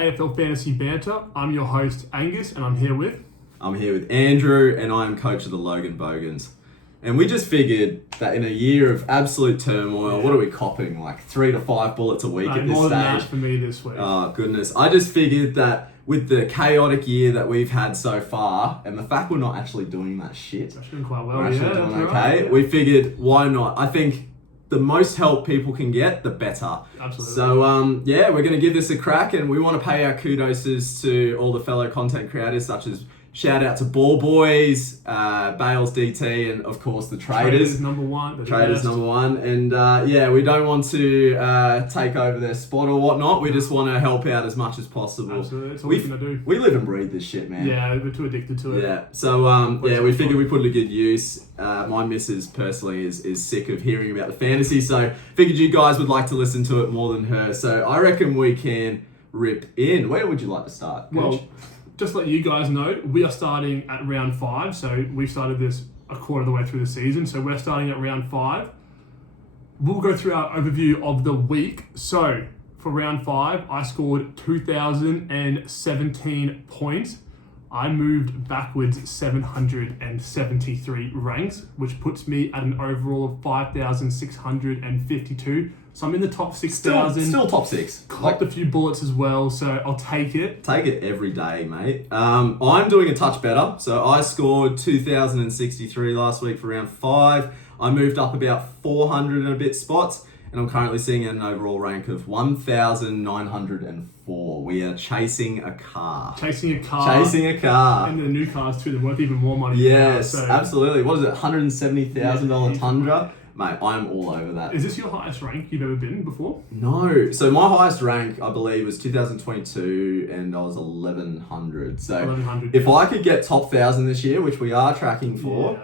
AFL Fantasy Banter. I'm your host, Angus, and I'm here with Andrew, and I'm coach of the Logan Bogans. And we just figured that in a year of absolute turmoil, what are we copping? Like 3 to 5 bullets a week at this more stage? than that for me this week. Oh, goodness. I just figured that with the chaotic year that we've had so far, and the fact we're not actually doing that shit, Actually doing quite well, we're actually yeah. doing That's okay. right. We figured, why not? I think the most help people can get, the better. Absolutely. So, we're going to give this a crack, and we want to pay our kudos to all the fellow content creators, such as shout out to Ball Boys, Bales DT, and of course the Traders. Number one. Traders number one. And we don't want to take over their spot or whatnot. We just want to help out as much as possible. Absolutely. That's what we're going to do. We live and breathe this shit, man. Yeah, we're too addicted to it. Yeah. So, we figured we put it to good use. My missus personally is sick of hearing about the fantasy, so figured you guys would like to listen to it more than her. So I reckon we can rip in. Where would you like to start, Coach? Well, just to let you guys know, we are starting at round 5. So we've started this a quarter of the way through the season. So we're starting at round 5. We'll go through our overview of the week. So for round 5, I scored 2,017 points. I moved backwards 773 ranks, which puts me at an overall of 5,652. So I'm in the top 6,000. Still top 6. Copped a few bullets as well, so I'll take it. Take it every day, mate. I'm doing a touch better. So I scored 2,063 last week for round 5. I moved up about 400 and a bit spots, and I'm currently sitting at an overall rank of 1,904. We are chasing a car. Chasing a car. And the new cars too, they're worth even more money. Yes, now, so. Absolutely. What is it, $170,000 Tundra? Mate, I'm all over that. Is this your highest rank you've ever been before? No. So my highest rank, I believe, was 2022, and I was 1,100. So 1,100. if I could get top 1,000 this year, which we are tracking for,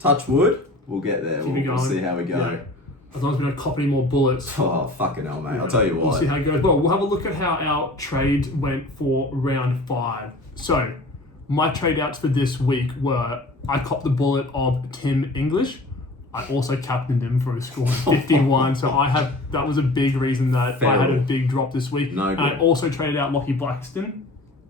touch wood, we'll get there. We'll see how we go. Yeah. As long as we don't cop any more bullets. Oh, fucking hell, mate. I'll tell you what. We'll see how it goes. Well, we'll have a look at how our trades went for round 5. So, my trade outs for this week were, I copped the bullet of Tim English. I also captained him for a score of 51. So that was a big reason that I had a big drop this week. No good. And I also traded out Lockie Blackston.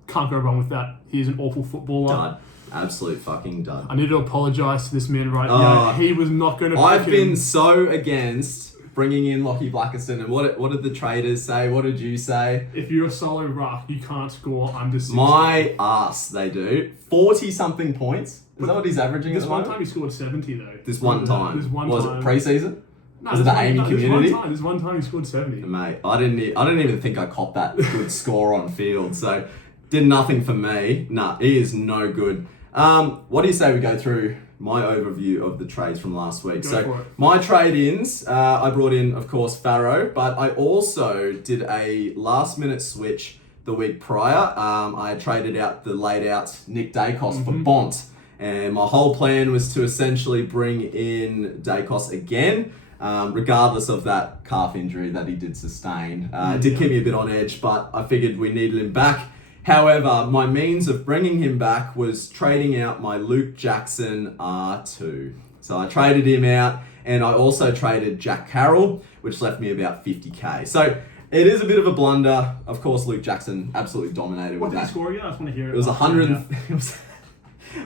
Can't go wrong with that. He's an awful footballer. Dud. Absolute fucking dud. I need to apologise to this man right now. He was not going to I've been so against bringing in Lockie Blackiston, and what did the traders say? What did you say? If you're a solo ruck, you can't score under 60. My ass, they do. 40-something points. Is that what he's averaging This at the one moment? time he scored 70 though. This one time. Was it pre-season? No, was it the Amy community? This one time he scored 70. Mate, I didn't even think I copped that good score on field. So did nothing for me. Nah, he is no good. What do you say we go through my overview of the trades from last week? Go for it. My trade-ins, I brought in, of course, Farrow, but I also did a last-minute switch the week prior. I traded out the laid-out Nick Dacos for Bont, and my whole plan was to essentially bring in Dacos again, regardless of that calf injury that he did sustain. It did keep me a bit on edge, but I figured we needed him back. However, my means of bringing him back was trading out my Luke Jackson R2. So I traded him out, and I also traded Jack Carroll, which left me about 50k. So it is a bit of a blunder. Of course, Luke Jackson absolutely dominated What with did that. he score again? I just want to hear it. It was 100.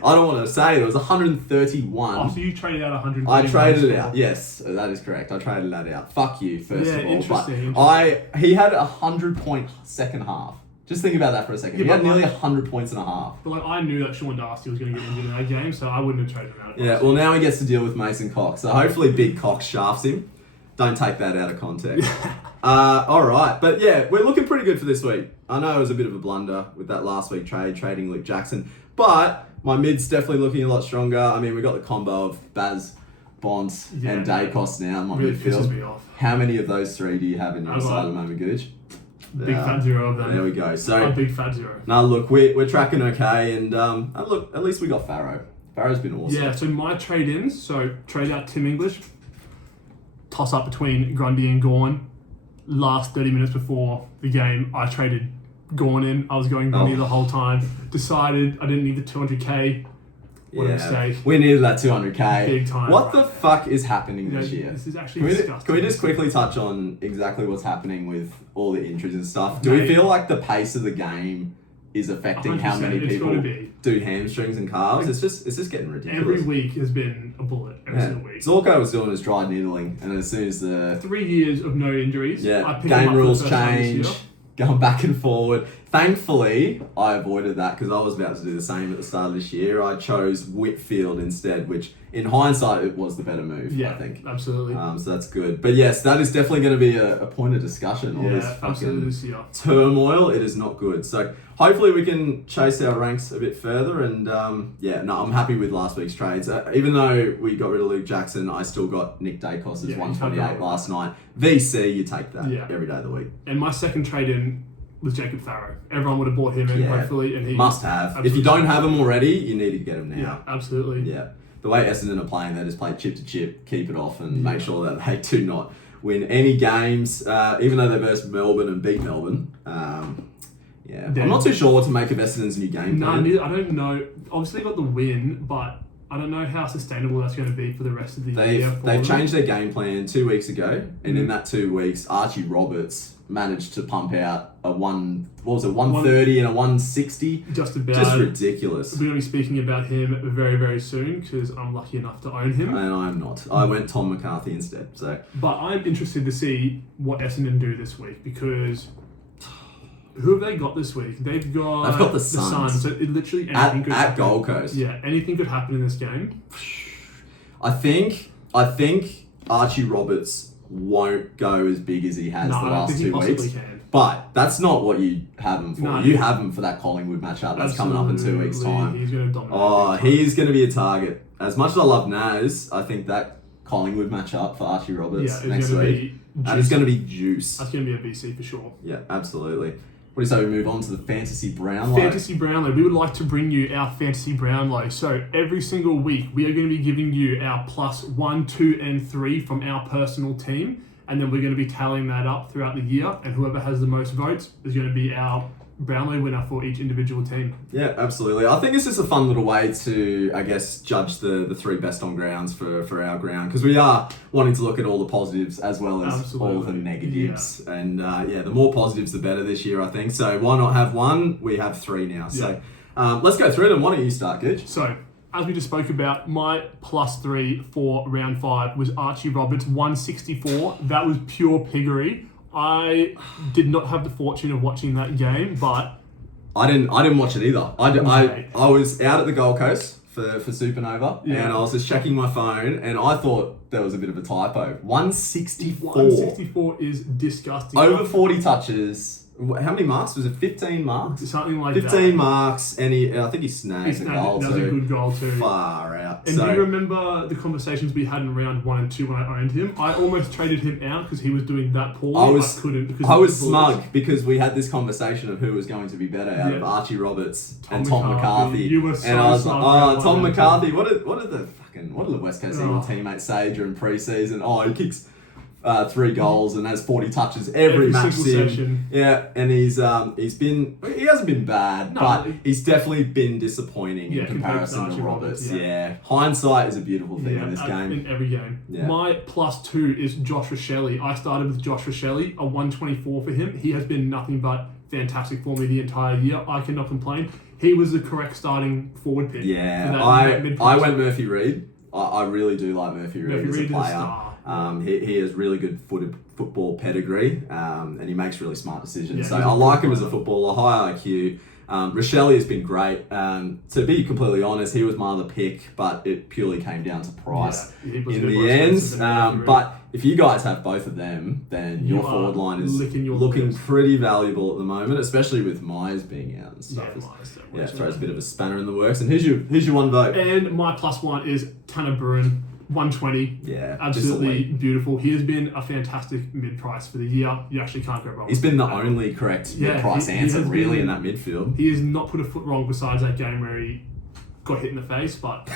I don't want to say it was 131. Oh, so you traded out 100. I traded it out. Yes, that is correct. I traded that out. Fuck you, first of all. Interesting. He had a 100-point second half. Just think about that for a second. He had nearly 100 points and a half. But I knew that Sean Darcy was going to get injured in that game, so I wouldn't have traded him out. Yeah, well, now he gets to deal with Mason Cox. So hopefully Big Cox shafts him. Don't take that out of context. All right. But yeah, we're looking pretty good for this week. I know it was a bit of a blunder with that last week trading Luke Jackson. But my mid's definitely looking a lot stronger. I mean, we got the combo of Baz, Bonds, and Dacos now in my really midfield. Pisses me off. How many of those three do you have in your side at the moment, Gooch? Big fat zero of them. There we go. So a big fat zero. Now look, we're tracking okay, and look, at least we got Farrow. Farrow's been awesome. Yeah. So my trade-ins. So trade out Tim English. Toss up between Grundy and Gawn. Last 30 minutes before the game, I traded Gawn in. I was going Grundy the whole time. Decided I didn't need the 200k. What a mistake. We needed that 200k. Big time. What the fuck is happening this year? This is actually Can disgusting. we just quickly touch on exactly what's happening with all the injuries and stuff? Do we Mate. feel like the pace of the game is affecting how 100%, many it's people gotta be. do hamstrings and calves? It's just getting ridiculous. Every week has been a bullet. Every single week. Zorko was doing his dry needling, and as soon as the 3 years of no injuries. I picked him game up for the rules first time this change, year. going back and forward. Thankfully, I avoided that because I was about to do the same at the start of this year. I chose Whitfield instead, which in hindsight it was the better move. Yeah, I think. absolutely. So that's good. But yes, that is definitely going to be a point of discussion. All this absolutely fucking this year. turmoil. It is not good. So hopefully we can chase our ranks a bit further. And I'm happy with last week's trades. Even though we got rid of Luke Jackson, I still got Nick Dacos as Yeah, 128 last night. VC, you take that every day of the week. And my second trade in was Jacob Farrow. Everyone would have bought him in, hopefully, and he must have. If you don't have him already, you need to get him now. Yeah, absolutely. Yeah. The way Essendon are playing, they just play chip to chip, keep it off, and make sure that they do not win any games, even though they versed Melbourne and beat Melbourne. I'm not too sure what to make of Essendon's new game plan. No, I don't know. Obviously, they got the win, but I don't know how sustainable that's going to be for the rest of the year. They've changed their game plan 2 weeks ago, and in that 2 weeks, Archie Roberts managed to pump out a 130 and a 160. Just about. Just ridiculous. We're going to be speaking about him very, very soon because I'm lucky enough to own him. And I'm not. I went Tom McCarthy instead. So, but I'm interested to see what Essendon do this week because who have they got this week? They've got the Suns. So it literally anything could at happen. Gold Coast. Yeah, anything could happen in this game. I think Archie Roberts won't go as big as he has the last 2 weeks. Can. But that's not what you have him for. No, you have him for that Collingwood matchup that's coming up in 2 weeks' time. He's going to dominate. He's going to be a target. As much as I love Naz, I think that Collingwood matchup for Archie Roberts next week, that is going to be juice. That's going to be a BC for sure. Yeah, absolutely. What do you say we move on to the Fantasy Brownlow? Fantasy Brownlow. We would like to bring you our Fantasy Brownlow. So every single week, we are going to be giving you our plus 1, 2, and 3 from our personal team. And then we're going to be tallying that up throughout the year. And whoever has the most votes is going to be our Brownlow winner for each individual team. Yeah, absolutely. I think it's just a fun little way to, I guess, judge the 3 best on grounds for our ground. Because we are wanting to look at all the positives as well as all the negatives. Yeah. And the more positives, the better this year, I think. So why not have 1? We have 3 now. So let's go through them. Why don't you start, Gooch? So, as we just spoke about, my plus 3 for round 5 was Archie Roberts, 164. That was pure piggery. I did not have the fortune of watching that game, but I didn't watch it either. I was out at the Gold Coast for Supernova, and I was just checking my phone, and I thought there was a bit of a typo. 164. 164 is disgusting. Over 40 touches. How many marks? Was it 15 marks? Something like 15 marks, and I think he snagged a goal too. That was a good goal too. Far out. And do you remember the conversations we had in round 1 and 2 when I owned him? I almost traded him out because he was doing that poorly. I couldn't because I was smug because we had this conversation of who was going to be better out of Archie Roberts and Tom McCarthy. You were so and I was smug. like, Tom McCarthy. What did the West Coast Eagle teammates say during pre-season? He kicks 3 goals and has 40 touches every match session. Yeah, and he hasn't been bad, but he's definitely been disappointing in comparison to Roberts. Yeah. Hindsight is a beautiful thing in this game. In every game. Yeah. My plus 2 is Josh Rochelle. I started with Josh Rochelle, a 124 for him. He has been nothing but fantastic for me the entire year. I cannot complain. He was the correct starting forward pick. Yeah, I went Murphy Reid. I really do like Murphy Reid as a player. He has really good football pedigree, and he makes really smart decisions. So I like him as a footballer, high IQ. Rochelle has been great. To be completely honest, he was my other pick, but it purely came down to price in the end. But if you guys have both of them, then your forward line is looking pretty valuable at the moment, especially with Myers being out and stuff. Yeah, throws a bit of a spanner in the works. And who's your one vote? And my plus 1 is Tanner Bruin. 120. Yeah. Absolutely beautiful. He has been a fantastic mid-price for the year. You actually can't go wrong. He's been the only correct mid-price answer really in that midfield. He has not put a foot wrong besides that game where he got hit in the face, but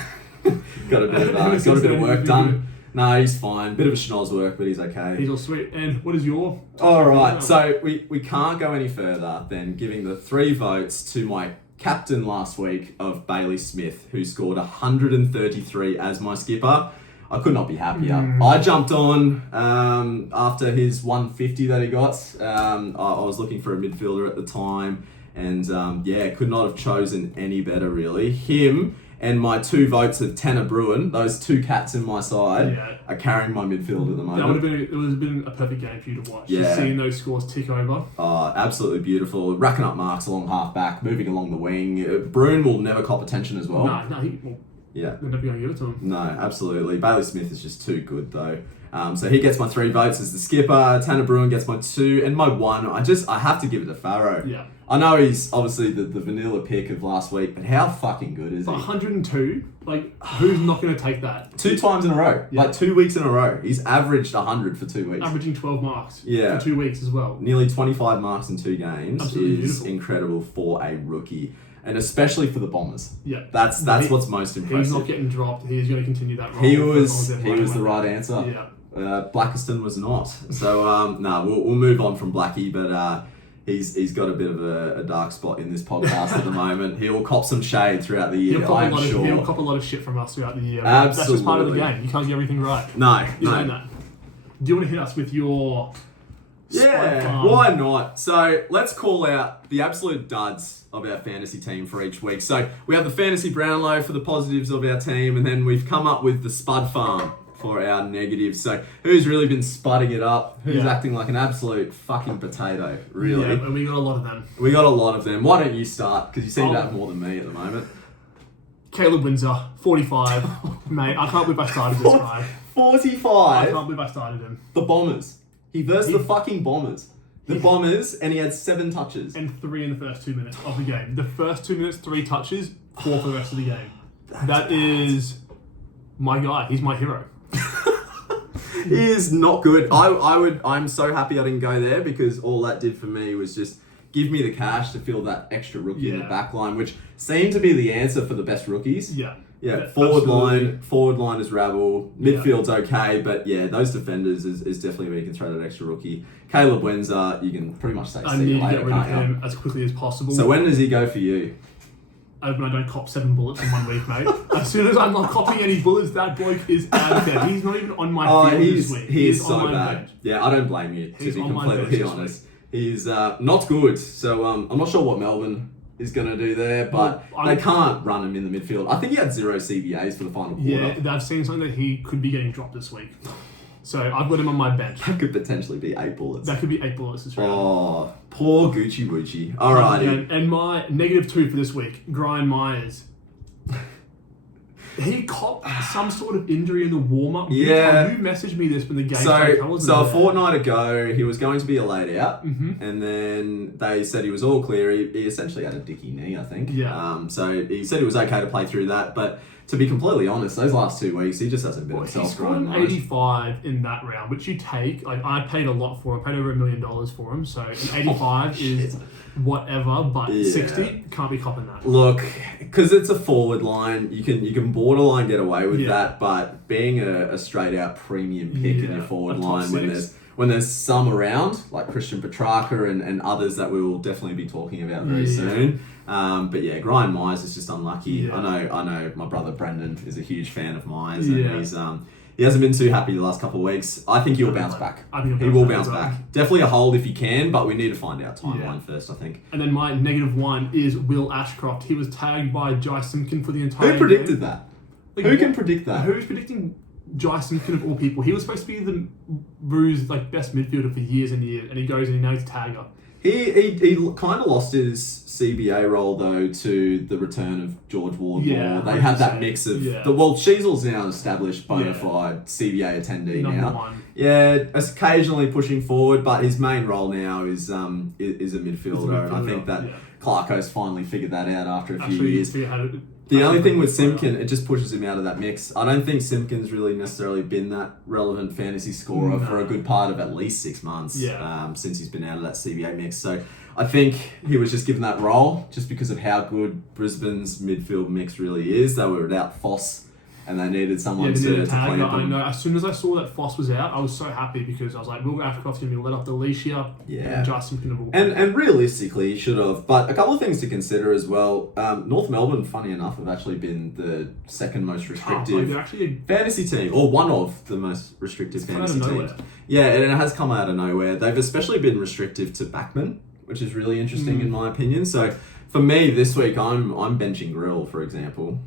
got a bit of work done. No, he's fine. Bit of a schnoz work, but he's okay. He's all sweet. And what is your... All right. So we can't go any further than giving the 3 votes to my captain last week of Bailey Smith, who scored 133 as my skipper. I could not be happier. I jumped on after his 150 that he got. I was looking for a midfielder at the time, and could not have chosen any better, really. Him and my 2 votes of Tanner Bruin, those 2 cats in my side, are carrying my midfield at the moment. It would have been a perfect game for you to watch. Yeah. Just seeing those scores tick over. Absolutely beautiful. Racking up marks along half back, moving along the wing. Bruin will never cop attention as well. They're never going to give it to him. No, absolutely. Bailey Smith is just too good, though. So he gets my 3 votes as the skipper. Tanner Bruin gets my 2, and my 1. I have to give it to Farrow. Yeah. I know he's obviously the vanilla pick of last week, but how fucking good is he? 102. Who's not going to take that? 2 times in a row. Yeah. 2 weeks in a row. He's averaged 100 for 2 weeks. Averaging 12 marks. Yeah. For 2 weeks as well. Nearly 25 marks in 2 games Absolutely is beautiful. incredible for a rookie. And especially for the Bombers. Yeah. That's what's most impressive. He's not getting dropped. He's going to continue that role. He was the right answer. Yeah. Blackiston was not. So we'll move on from Blackie, but he's got a bit of a dark spot in this podcast at the moment. He'll cop some shade throughout the year. He'll cop a lot of shit from us throughout the year. Absolutely. That's just part of the game. You can't get everything right. No. You know that. Do you want to hit us with your... Yeah, why not? So let's call out the absolute duds of our fantasy team for each week. So we have the fantasy Brownlow for the positives of our team, and then we've come up with the Spud Farm for our negatives. So who's really been spudding it up? Who's acting like an absolute fucking potato, really? Yeah, and we got a lot of them. We got a lot of them. Why don't you start? Because you seem to have more than me at the moment. Caleb Windsor, 45. Mate, I can't believe I started this guy. 45? I can't believe I started him. The Bombers. He versed the fucking Bombers. The Bombers, and he had 7 touches. And 3 in the first 2 minutes of the game. The first 2 minutes, 3 touches, 4 for the rest of the game. That is my guy. He's my hero. He is not good. I'm so happy I didn't go there, because all that did for me was just give me the cash to fill that extra rookie in the back line, which seemed to be the answer for the best rookies. Yeah, forward line is rabble. Midfield's okay, but those defenders is definitely where you can throw that extra rookie. Caleb Windsor, you can pretty much say I see need you to later, get rid of can't you? him as quickly as possible. So when does he go for you? When I don't cop 7 bullets in 1 week, mate. As soon as I'm not copying any bullets, that bloke is out there. He's not even on my field this week. He's on so my bad. bench. Yeah, I don't blame you, to He's be on my completely bench this honest. He's not good. So I'm not sure what Melbourne is going to do there, but they can't run him in the midfield. I think he had 0 CBAs for the final quarter. Yeah, I've seen something that he could be getting dropped this week. So I've got him on my bench. That could potentially be 8 bullets. That could be 8 bullets this round. Oh, poor Gucci Wucci. Alrighty. And my -2 for this week, Brian Myers. He copped some sort of injury in the warm-up. Yeah. You messaged me this when the game started. So a fortnight ago, he was going to be a laid out, and then they said he was all clear. He essentially had a dicky knee, I think. Yeah. So he said it was okay to play through that, but to be completely honest, those last 2 weeks, he just hasn't been himself. He scored an 85 in that round, which you take. I paid a lot for him. I paid over $1 million for him. So an 85 is whatever, but 60 can't be copping that. Look, because it's a forward line, you can borderline get away with that, but being a straight out premium pick in your forward line when there's some around, like Christian Petrarca and others that we will definitely be talking about very soon. But Brian Myers is just unlucky. I know my brother Brendan is a huge fan of Myers, and he hasn't been too happy the last couple of weeks. I think he'll bounce back. He will bounce back. Definitely a hold if he can, but we need to find out timeline first, I think. And then my -1 is Will Ashcroft. He was tagged by Jai Simpkin for the entire Who predicted game. that? Who can predict that? Who's predicting Jai Simpkin of all people? He was supposed to be the Roos best midfielder for years and years, and he goes and he knows tagger. He kind of lost his CBA role though to the return of George Ward-Law. They had that mix of Sheasel's now an established bona fide CBA attendee Number now. one. Yeah, occasionally pushing forward, but his main role now is a midfielder, and I think that Clarko's finally figured that out after a few years. The only thing with Simpkin, it just pushes him out of that mix. I don't think Simpkin's really necessarily been that relevant fantasy scorer for a good part of at least 6 months since he's been out of that CBA mix. So I think he was just given that role just because of how good Brisbane's midfield mix really is. They were without Foss and they needed someone Yeah, to the tag. clean up. I know. As soon as I saw that Foss was out, I was so happy because I was like, Will Ashcroft's going to be let off the leash here. Yeah. And Justin Pinable. And realistically, he should have. But a couple of things to consider as well. North Melbourne, funny enough, have actually been the second most restrictive they're actually fantasy team, or one of the most restrictive come out fantasy of teams. nowhere. Yeah, and it has come out of nowhere. They've especially been restrictive to backmen, which is really interesting in my opinion. So for me this week, I'm benching Grill, for example.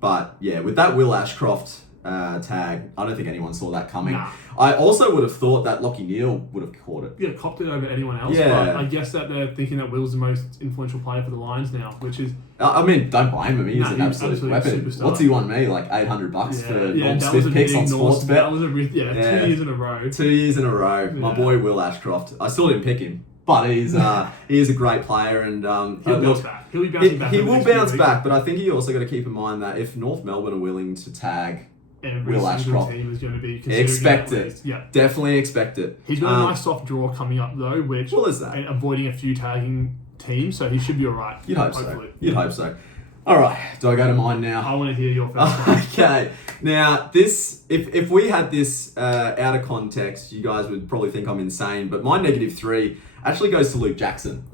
But yeah, with that Will Ashcroft tag, I don't think anyone saw that coming. Nah. I also would have thought that Lockie Neal would have caught it. Yeah, copped it over anyone else. Yeah. But I guess that they're thinking that Will's the most influential player for the Lions now, which is I mean, don't blame him. He's Nah, an he's absolute absolute weapon. superstar. What's he want me? Like $800 for Norm that was Smith a picks big on North. Sportsbet. That was Yeah. 2 years in a row. 2 years in a row. My Yeah. boy Will Ashcroft. I still didn't pick him, but he is a great player, and He'll bounce back. He'll be bouncing back. he over the will next few bounce weeks. back. But I think you also got to keep in mind that if North Melbourne are willing to tag, Every Will single Ashcroft. team is going to be considering Expect at it. least. Yeah. definitely expect it. He's got a nice soft draw coming up though, which Well, is that? and avoiding a few tagging teams, so he should be alright. You'd hope hopefully. so. You'd hope so. All right. Do I go to mine now? I want to hear your first one. Okay. Now, this, if we had this out of context, you guys would probably think I'm insane, but my -3 actually goes to Luke Jackson.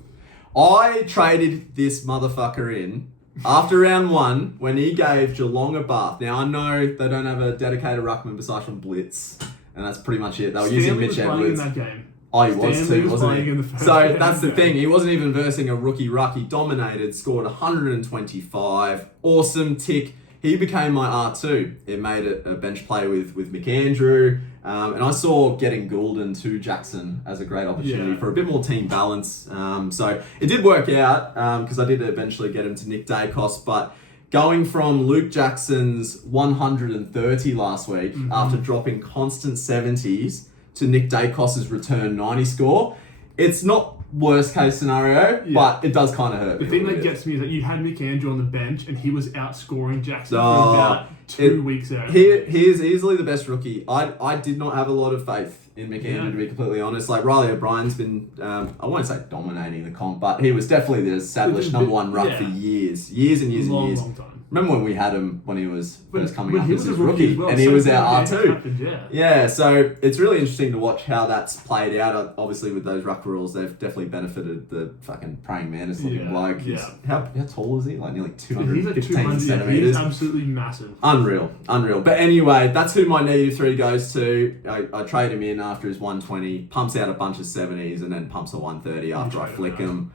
I traded this motherfucker in after round 1 when he gave Geelong a bath. Now, I know they don't have a dedicated ruckman besides from Blitz, and that's pretty much it. They were using Stanley Mitch was playing Edwards. in that game. Oh, he was Stanley too, was wasn't playing he? in the first So game. that's the thing. He wasn't even versing a rookie ruck. He dominated, scored 125. Awesome tick. He became my R2. It made it a bench play with McAndrew. And I saw getting Goulden to Jackson as a great opportunity Yeah. for a bit more team balance. So it did work out because I did eventually get him to Nick Dacos. But going from Luke Jackson's 130 last week after dropping constant 70s to Nick Dacos's return 90 score, it's not worst case scenario, but it does kind of hurt. The me a thing little that bit. gets me is that you had McAndrew on the bench and he was outscoring Jackson Oh, for about 2 weeks out. He is easily the best rookie. I did not have a lot of faith in McAndrew, to be completely honest. Like, Riley O'Brien's been, I won't say dominating the comp, but he was definitely the established number one ruck for years. Years and years and years. Long time. Remember when we had him when he was first coming When up he as was a a rookie, as well, and he so was many our games R2. happened, yeah. Yeah, so it's really interesting to watch how that's played out. Obviously, with those ruck rules, they've definitely benefited the fucking praying mantis looking Yeah, bloke. He's, yeah. how tall is he? Like nearly He's like 215 200. He centimeters. is absolutely massive. Unreal. But anyway, that's who my -3 goes to. I trade him in after his 120, pumps out a bunch of 70s, and then pumps a 130 after I trade him flick out. him.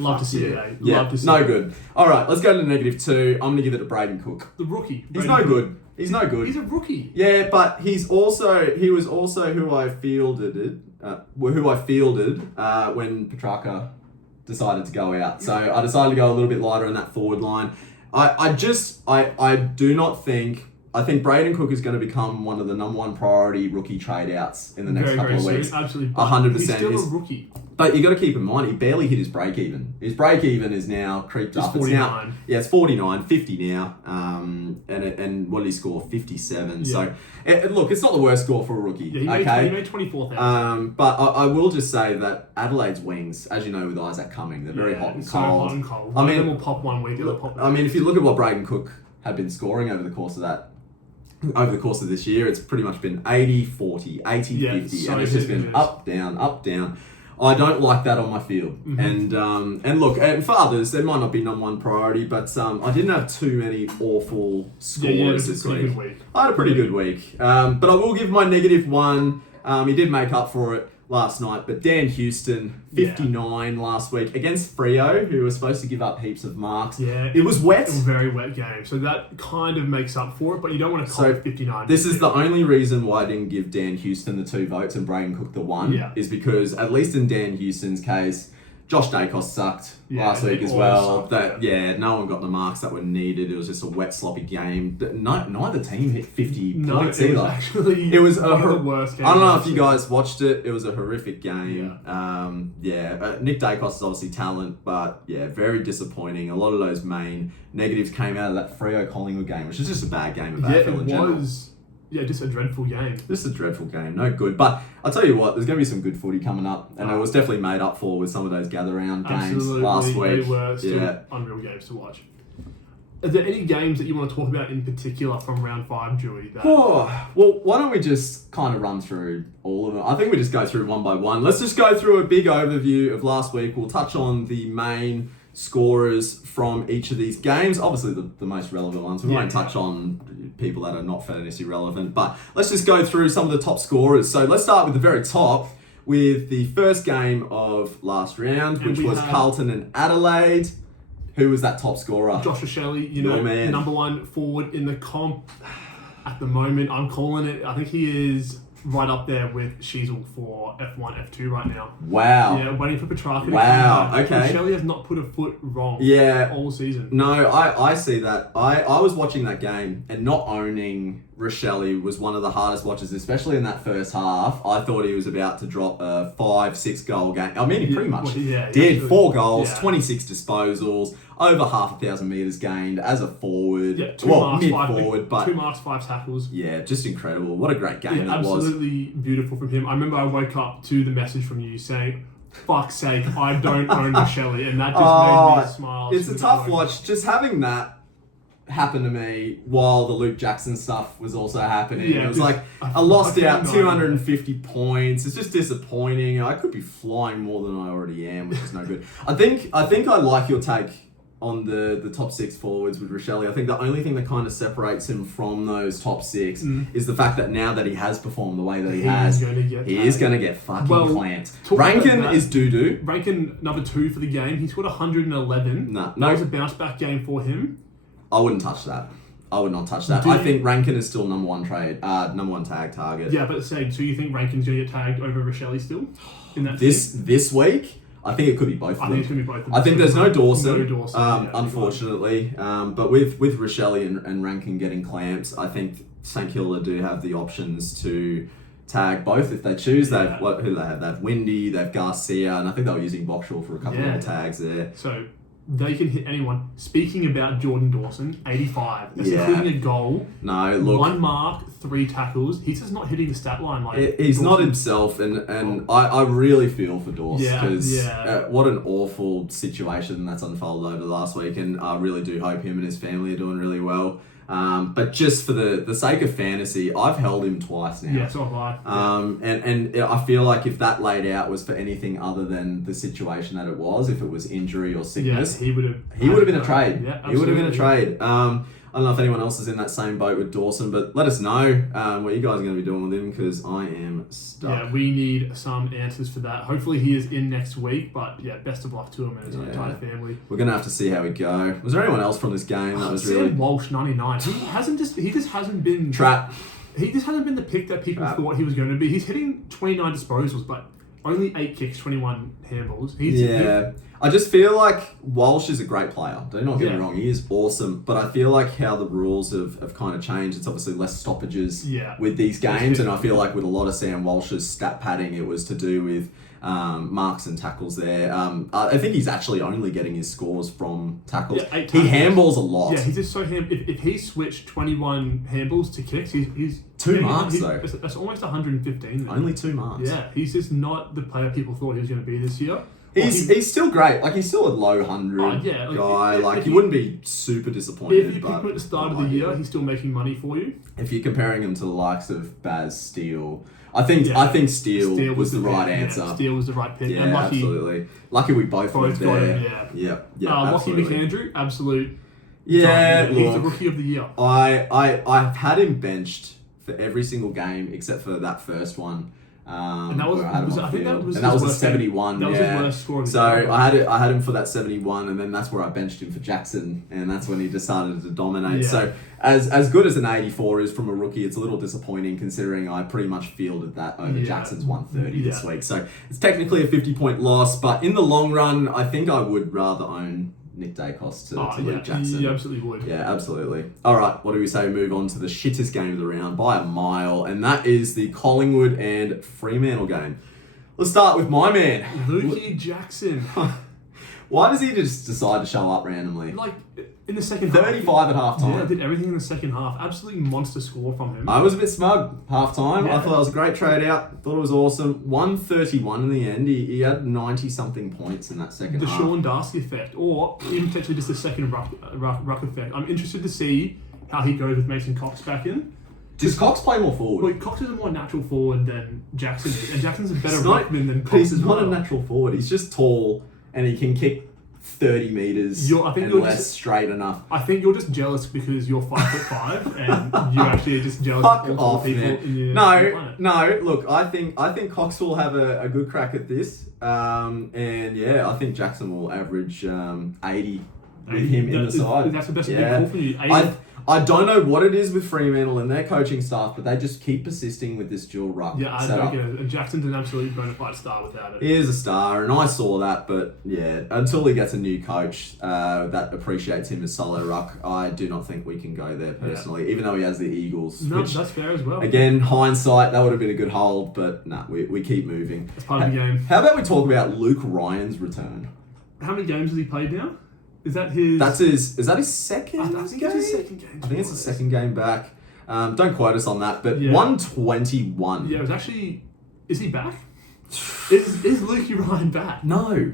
Love to see it, Yeah. eh? Yeah, Love to see no it. good. All right, let's go to -2. I'm going to give it to Braden Cook. The rookie. He's Brady no Cook. good. He's no good. He's a rookie. Yeah, but he was also who I fielded when Petrarca decided to go out. So I decided to go a little bit lighter in that forward line. I do not think. I think Braden Cook is going to become one of the number one priority rookie trade outs in the next couple of weeks. Absolutely. 100%. He's still a rookie. But you got to keep in mind, he barely hit his break even. His break even is now creeped It's up. It's now, 49. yeah, it's 49, 50 now. And what did he score? 57. So, look, it's not the worst score for a rookie. Yeah, he okay. made 24,000. But I will just say that Adelaide's wings, as you know, with Isaac Cumming, they're very hot and so cold. hot and cold. I One mean, of them will pop one week, the other pop the I mean, next. if you look at what Braden Cook had been scoring over the course of this year, it's pretty much been 80, 40, 80, Yeah, 50, so and it's just been hit and up, down. I don't like that on my field. Mm-hmm. And look, and for others, they might not be number one priority, but I didn't have too many awful scores it was a this pretty week. good week. I had a pretty good week. But I will give my -1. He did make up for it last night, but Dan Houston, 59 last week against Freo, who was supposed to give up heaps of marks. Yeah. It was wet. It was a very wet game, so that kind of makes up for it, but you don't want to call So, it 59. This is the only reason why I didn't give Dan Houston the 2 votes and Braden Cook the 1, Yeah. is because, at least in Dan Houston's case, Josh Dacos sucked last week they as all well. sucked, No one got the marks that were needed. It was just a wet, sloppy game. Neither team hit 50 no, points it either. was actually It was one of the worst games. I don't know if I've you seen. guys watched it. It was a horrific game. Nick Dacos is obviously talent, but very disappointing. A lot of those main negatives came out of that Freo Collingwood game, which is just a bad game of AFL in general. Just a dreadful game. This is a dreadful game, no good. But I'll tell you what, there's going to be some good footy coming up, and it was definitely made up for with some of those gather round games Absolutely, last week. they were still unreal games to watch. Are there any games that you want to talk about in particular from round 5, Dewey? Oh, well, why don't we just kind of run through all of them? I think we just go through one by one. Let's just go through a big overview of last week. We'll touch on the main scorers from each of these games. Obviously, the most relevant ones. We won't touch on people that are not fantasy relevant, but let's just go through some of the top scorers. So let's start with the very top with the first game of last round, which was Carlton and Adelaide. Who was that top scorer? Joshua Shelley, number 1 forward in the comp at the moment. I'm calling it. I think he is right up there with Sheasel for F1, F2 right now. Wow. Yeah, waiting for Petrarca to come out. Okay. Shelley has not put a foot wrong all season. No, I see that. I was watching that game, and not owning Rochelle was one of the hardest watches, especially in that first half. I thought he was about to drop a 5-6 goal game. I mean, he pretty much did. 4 goals, 26 disposals, over 5,000 metres gained as a forward. Yeah, mid-forward. But 2 marks, 5 tackles. Yeah, just incredible. What a great game that was. Absolutely beautiful from him. I remember I woke up to the message from you saying, fuck's sake, I don't own Rochelle, and that just made me smile. It's a tough watch. Just having that happened to me while the Luke Jackson stuff was also happening. It was like, I lost out 250 points. It's just disappointing. I could be flying more than I already am, which is no good. I think I like your take on the top 6 forwards with Rochelle. I think the only thing that kind of separates him from those top 6 is the fact that now that he has performed the way that he is going to get fucking clamped. Rankin is doo-doo. Rankin, number 2 for the game. He scored 111. That was a bounce back game for him. I wouldn't touch that. I would not touch that. I think Rankin is still number 1 tag target. Yeah, but so you think Rankin's going to get tagged over Rochelle still? In that this week? I think it could be both of them. I think it's going to be both of them. I think there's no Dawson, unfortunately. But with Rochelle and Rankin getting clamps, I think St Kilda do have the options to tag both if they choose. Who do they have? They have Windy, they have Garcia, and I think they were using Boxall for a couple of tags there. So they can hit anyone. Speaking about Jordan Dawson, 85. That's including a goal. No, look. 1 mark, 3 tackles. He's just not hitting the stat line. He's not himself, and I really feel for Dawson because what an awful situation that's unfolded over last week, and I really do hope him and his family are doing really well. But just for the sake of fantasy, I've held him twice now. Yeah, so have I. And I feel like if that laid out was for anything other than the situation that it was, if it was injury or sickness, he would have been a trade. Yeah, he would have been a trade. I don't know if anyone else is in that same boat with Dawson, but let us know what you guys are going to be doing with him because I am stuck. Yeah, we need some answers for that. Hopefully he is in next week, but best of luck to him and his entire family. We're going to have to see how we go. Was there anyone else from this game that was really... Sam Walsh, 99. He just hasn't been... Trap. He just hasn't been the pick that people thought he was going to be. He's hitting 29 disposals, but only 8 kicks, 21 handballs. I just feel like Walsh is a great player. Do not get me wrong, he is awesome. But I feel like how the rules have kind of changed. It's obviously less stoppages with these games. And I feel like with a lot of Sam Walsh's stat padding, it was to do with marks and tackles there. I think he's actually only getting his scores from tackles. Yeah, 8 he handballs a lot. Yeah, he's just so if he switched 21 handballs to kicks, he's 2 marks though. That's almost 115. Then. Only 2 marks. Yeah, he's just not the player people thought he was going to be this year. He's still great. Like, he's still a low 100 guy. You wouldn't be super disappointed. If you pick him at the start of the year, he's still making money for you. If you're comparing him to the likes of Baz Steele, I think Steele was the right answer. Yeah, Steele was the right pick. Yeah, and lucky, absolutely. Lucky we both went there. Yeah. Lockie McAndrew, absolute. Yeah, he's the rookie of the year. I've had him benched for every single game except for that first one. And that was a 71. That was his worst score. So I had him for that 71, and then that's where I benched him for Jackson, and that's when he decided to dominate. Yeah. So as good as an 84 is from a rookie, it's a little disappointing considering I pretty much fielded that over Jackson's 130 this week. So it's technically a 50-point loss, but in the long run, I think I would rather own Nick Dacos to Luke Jackson. You absolutely would. Yeah, absolutely. All right, what do we say? We move on to the shittest game of the round by a mile, and that is the Collingwood and Fremantle game. Let's start with my man. Lukey Jackson. Why does he just decide to show up randomly? Like, in the second half. 35 at half time. Yeah, did everything in the second half. Absolutely monster score from him. I was a bit smug half time. Yeah. I thought it was a great trade out. Thought it was awesome. 131 in the end. He had 90 something points in that second The half. Sean Darcy effect, or even potentially just the second ruck effect. I'm interested to see how he goes with Mason Cox back in. Does Cox play more forward? Well, Cox is a more natural forward than Jackson is, and Jackson's a better He's not- ruckman than But Cox he's as not well. a natural forward. He's just tall and he can kick 30 metres I think and you're less just- straight enough. I think you're just jealous because you're 5'5" and you actually are just jealous Fuck of all off, the people man. in your No, planet. no. Look, I think Cox will have a good crack at this. And yeah, I think Jackson will average 80 with him in the side. That's a big Yeah. call from you. 80. I don't know what it is with Fremantle and their coaching staff, but they just keep persisting with this dual ruck Yeah, I setup. don't get it. And Jackson's an absolute bona fide star without it. He is a star, and I saw that, but yeah, until he gets a new coach that appreciates him as solo ruck, I do not think we can go there personally, even though he has the Eagles. No, which, that's fair as well. again, hindsight, that would have been a good hold, but nah, we keep moving. That's part of the game. How about we talk about Luke Ryan's return? How many games has he played now? Is that his... Is that his second I game? think it's his second game. I think it's the second game back. Don't quote us on that, but Yeah. 121. Yeah, it was actually... Is he back? Is Lukey Ryan back? No,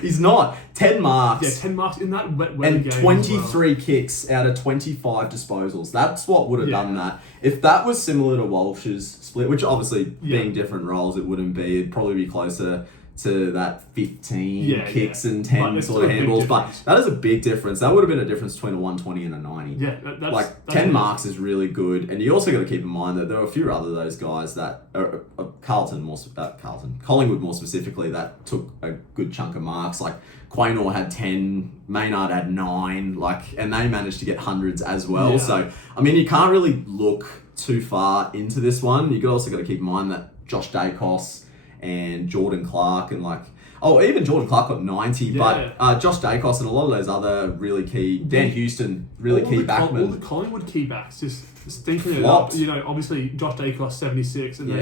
he's not. 10 marks. Yeah, 10 marks in that wet weather And game. 23 kicks out of 25 disposals. That's what would have Yeah. done that. If that was similar to Walsh's split, which obviously Yeah. being different roles, it wouldn't be. It'd probably be closer to that 15 Yeah, kicks yeah. and But 10 it's sort of still a big handballs. But difference. that is a big difference. That would have been a difference between a 120 and a 90. Yeah, that's... Like, that's 10 marks is really good. And you also got to keep in mind that there are a few other those guys that, Collingwood more specifically, that took a good chunk of marks. Like, Quaynor had 10, Maynard had 9, and they managed to get hundreds as well. Yeah. So, I mean, you can't really look too far into this one. You also got to keep in mind that Josh Dacos and Jordan Clark and even Jordan Clark got 90, Yeah. but Josh Dacos and a lot of those other really key, Dan Houston, really key All backmen. the Collingwood key backs just thinking it Flopped. up. You know, obviously Josh Dacos 76 and Yeah.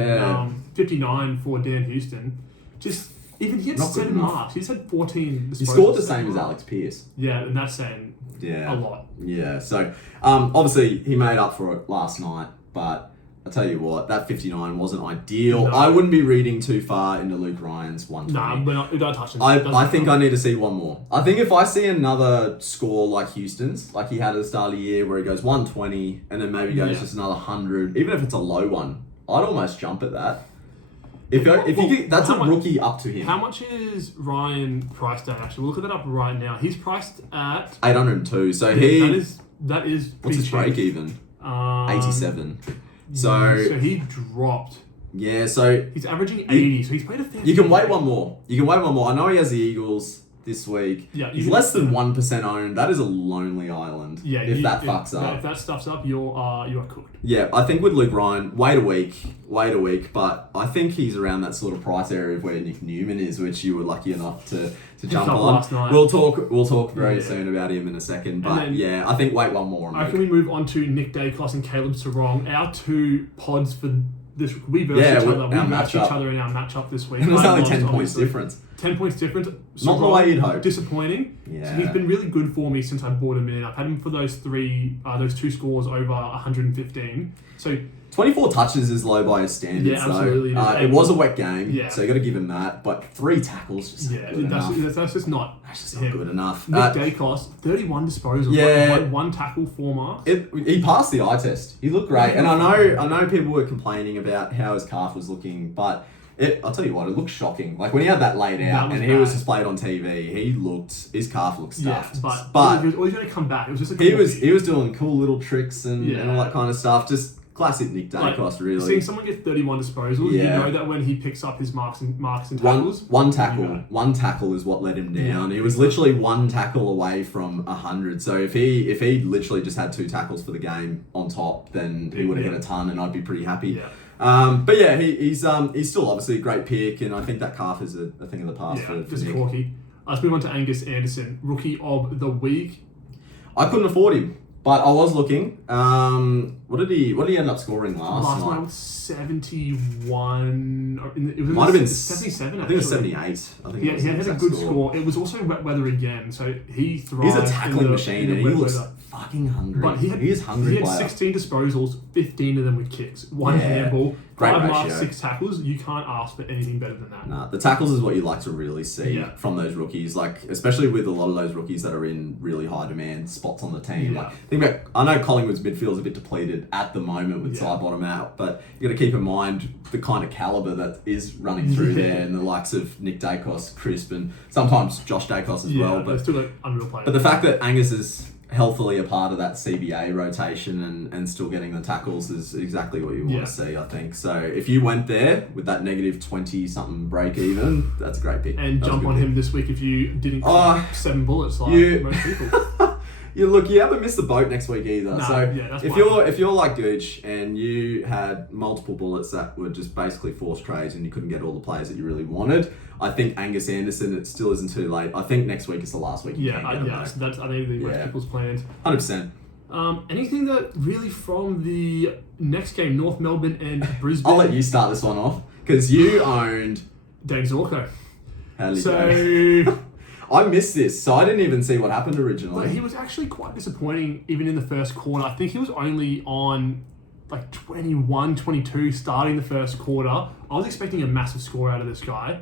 then 59 for Dan Houston. Just even he had Not good 7 enough. marks. He's had 14. He scored the disposals, same as 7 marks. Alex Pearce. Yeah, and that's saying Yeah. a lot. Yeah. So, obviously, he made up for it last night, but I'll tell you what, that 59 wasn't ideal. No. I wouldn't be reading too far into Luke Ryan's 120. Nah, we don't touch him. I think I need to see one more. I think if I see another score like Houston's, like he had at the start of the year where he goes 120 and then maybe goes Yeah. just another 100, even if it's a low one, I'd almost jump at that. If Well, you get, that's how a much- rookie up to him. How much is Ryan priced at? Actually, we'll look at that up right now. He's priced at 802. So that he is what's pretty his cheap. break even? 87. So he dropped. yeah, so He's averaging 80, so he's played a fair you can bit. wait one more. I know he has the Eagles this week. Yeah, He's you- less than 1% owned. That is a lonely island. Yeah, if that fucks up. If that stuffs up, you are cooked. Yeah, I think with Luke Ryan, wait a week, but I think he's around that sort of price area of where Nick Newman is, which you were lucky enough to jump up on. last night. We'll talk very Yeah. soon about him in a second, but then- yeah, I think wait one more. I reckon we move on to Nick Dacos and Caleb Sarong, our two pods for this. We versed Yeah, each our other. We versed each matchup. other in our matchup this week. And there's I only lost, 10 points obviously. difference. 10 points difference. Not the Sarong, way you'd hope. Disappointing. Yeah. So he's been really good for me since I bought him in. I've had him for those two scores over 115. So 24 touches is low by his standards, Yeah, absolutely. though. It was a wet game, Yeah. so you got to give him that. But 3 tackles just yeah, good enough. that's just not. That's just not him. good enough. Nick Dacos, 31 disposals. Yeah. One tackle, 4 marks. He passed the eye test. He looked great, and I know people were complaining about how his calf was looking, but I'll tell you what, it looked shocking. Like when he had that laid out That was and he was bad. displayed on TV, his calf looked Yeah, stuffed. but he was always going to come back. It was just a he cool was kick. he was doing cool little tricks and Yeah. all that kind of stuff. Just classic Nick Dacos, Like, really. Seeing someone get 31 disposals, Yeah. you know that when he picks up his marks and One tackles, tackle. you know. One tackle is what let him down. Yeah. He was literally one tackle away from 100. So if he literally just had 2 tackles for the game on top, then he would have Yeah. hit a ton, and I'd be pretty happy. Yeah. But yeah, he's still obviously a great pick, and I think that calf is a thing of the past Yeah, for just Nick. corky. Let's move on to Angus Anderson, rookie of the week. I couldn't afford him, But I was looking. What did he end up scoring last night night? was 71. It was Might have been 77. I think it was 78. I think He had a good score. It was also wet weather again, so he thrived. He's a tackling machine, and he looks weather. fucking hungry. But he is hungry. He had 16 disposals, 15 of them with kicks, one handball, Great 5 marks, ratio. 6 tackles. You can't ask for anything better than that. Nah, the tackles is what you like to really see Yeah. from those rookies, like especially with a lot of those rookies that are in really high demand spots on the team. Yeah. Like think about, I know Collingwood's midfield is a bit depleted at the moment with side bottom out, but you got to keep in mind the kind of caliber that is running through there, and the likes of Nick Dacos, Crisp, and sometimes Josh Dacos as well. But still got unreal players. But the fact that Angus is healthily a part of that CBA rotation and still getting the tackles is exactly what you want to see, I think. So if you went there with that negative 20-something break even, that's a great pick. And That's a jump good on pick. him this week if you didn't Oh, 7 bullets like most people. You haven't missed the boat next week either. No, So that's if you're like Gooch and you had multiple bullets that were just basically forced trades and you couldn't get all the players that you really wanted, I think Angus Anderson, it still isn't too late. I think next week is the last week. You can get him, though. So that's I think the most people's plans. 100%. Anything that really from the next game, North Melbourne and Brisbane. I'll let you start this one off because you owned Dane Zorko. Hell yeah. So I missed this, so I didn't even see what happened but originally. he was actually quite disappointing even in the first quarter. I think he was only on like 21, 22 starting the first quarter. I was expecting a massive score out of this guy.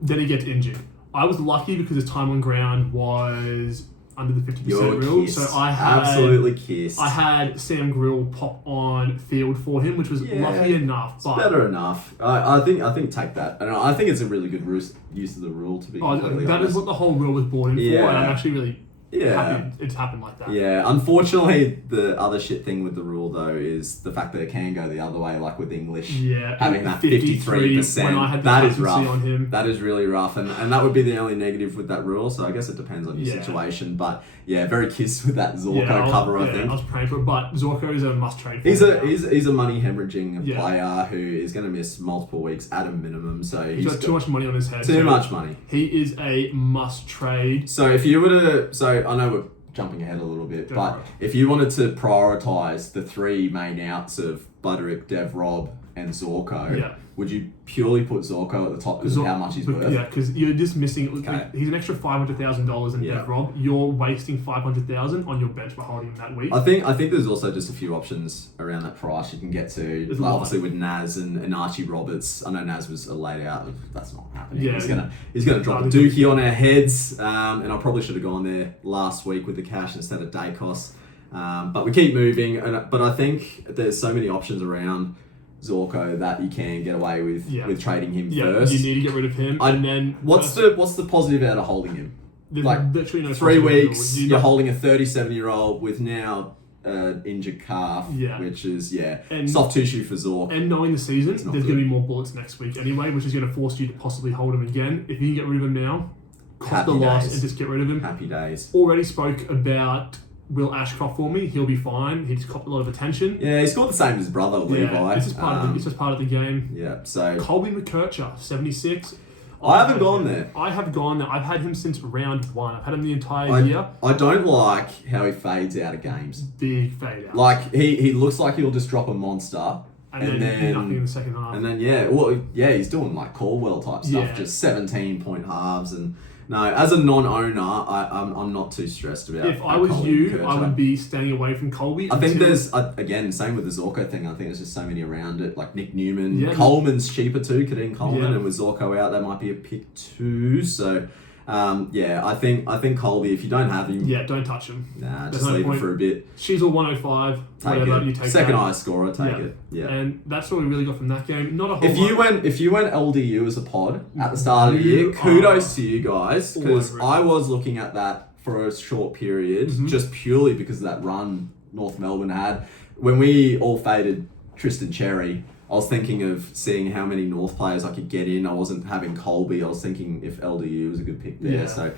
Then he gets injured. I was lucky because his time on ground was under the 50% You're rule. kissed. So I had Absolutely kissed. I had Sam Grill pop on field for him, which was lucky enough. But better enough. I think take that. And I think it's a really good use of the rule, to be completely that honest. is what the whole rule was brought in for, and I'm actually really happy it's happened like that. Yeah, unfortunately, the other shit thing with the rule, though, is the fact that it can go the other way, like with English. Yeah, having that 53% 53%. when I had the that is captaincy rough. on him. That is really rough. And that would be the only negative with that rule, so I guess it depends on your situation. But yeah, very kissed with that Zorko cover, I think. I was praying for it, but Zorko is a must trade for He's him. a money hemorrhaging player who is going to miss multiple weeks at a minimum. So he's got too much money on his head. Too much money. He is a must trade. So if you were to, I know we're jumping ahead a little bit, but if you wanted to prioritise the 3 main outs of Buderick, Dev Rob, and Zorko, would you purely put Zorko at the top because of how much he's worth? Yeah, because you're just missing. He's an extra $500,000 in Dev Rob. You're wasting $500,000 on your bench for holding him that week. I think there's also just a few options around that price you can get to. Like obviously with Naz and Archie Roberts. I know Naz was laid out. That's not happening. Yeah, he's gonna drop a dookie on our heads. And I probably should have gone there last week with the cash instead of Dacos. But we keep moving. But I think there's so many options around Zorko that you can get away with trading him first. You need to get rid of him. And then what's the positive out of holding him? Like literally no 3 weeks, you're holding a 37-year-old with now injured calf, which is and soft tissue for Zork. And knowing the season, there's going to be more bullets next week anyway, which is going to force you to possibly hold him again. If you can get rid of him now, cost the loss and just get rid of him. Happy days. Already spoke about Will Ashcroft for me. He'll be fine. He just copped a lot of attention. Yeah, he scored the same as his brother, Levi. It's just part of the game. Yeah, so Colby McKercher, 76. I haven't gone there. I have gone there. I've had him since round 1. I've had him the entire year. I don't like how he fades out of games. Big fade out. Like, he looks like he'll just drop a monster. And then nothing in the second half. And then, he's doing like Caldwell type stuff. Just 17-point halves. And no, as a non-owner, I'm not too stressed about If I was you, I would be staying away from Colby. I think there's, again, same with the Zorko thing. I think there's just so many around it. Like Nick Newman. Coleman's cheaper too, Kadeem Coleman. And with Zorko out, that might be a pick too. So, I think Colby, if you don't have him... Yeah, don't touch him. Nah, just leave him for a bit. She's all 105. Take You take second highest scorer, take it. Yeah. And that's what we really got from that game. Not a whole If you went LDU as a pod at the start of the year, kudos to you guys, because I was looking at that for a short period, just purely because of that run North Melbourne had. When we all faded Tristan Cherry, I was thinking of seeing how many North players I could get in. I wasn't having Colby. I was thinking if LDU was a good pick there. Yeah. So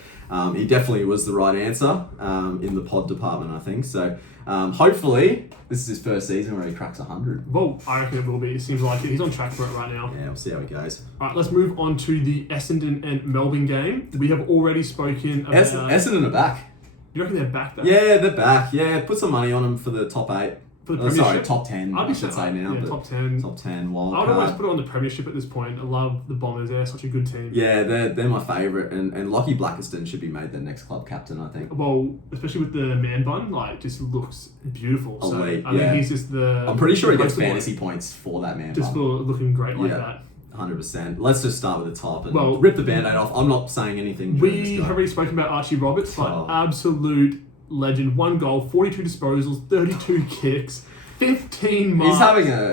he definitely was the right answer in the pod department, I think. So hopefully this is his first season where he cracks 100. Well, I reckon it will be. It seems like it. He's on track for it right now. Yeah, we'll see how it goes. All right, let's move on to the Essendon and Melbourne game. We have already spoken about... Essendon are back. you reckon they're back though? Yeah, they're back. Yeah, put some money on them for the top 8. For the Premiership? Sorry, top 10, I'd I be should say saying, now. yeah, but top 10. Top 10, wild I would always card. put it on the Premiership at this point. I love the Bombers. They're such a good team. Yeah, they're my favourite. And Lockie Blackiston should be made their next club captain, I think. Well, especially with the man bun, like, just looks beautiful. Elite, So, I think he's just the... I'm pretty sure he gets poster boy, fantasy points for that man. just for looking great like Yeah. that. 100%. Let's just start with the top and Well, rip the band-aid off. I'm not saying anything. during We this have go. already spoken about Archie Roberts, but Oh. absolute legend. 1 goal, 42 disposals, 32 kicks, 15 marks.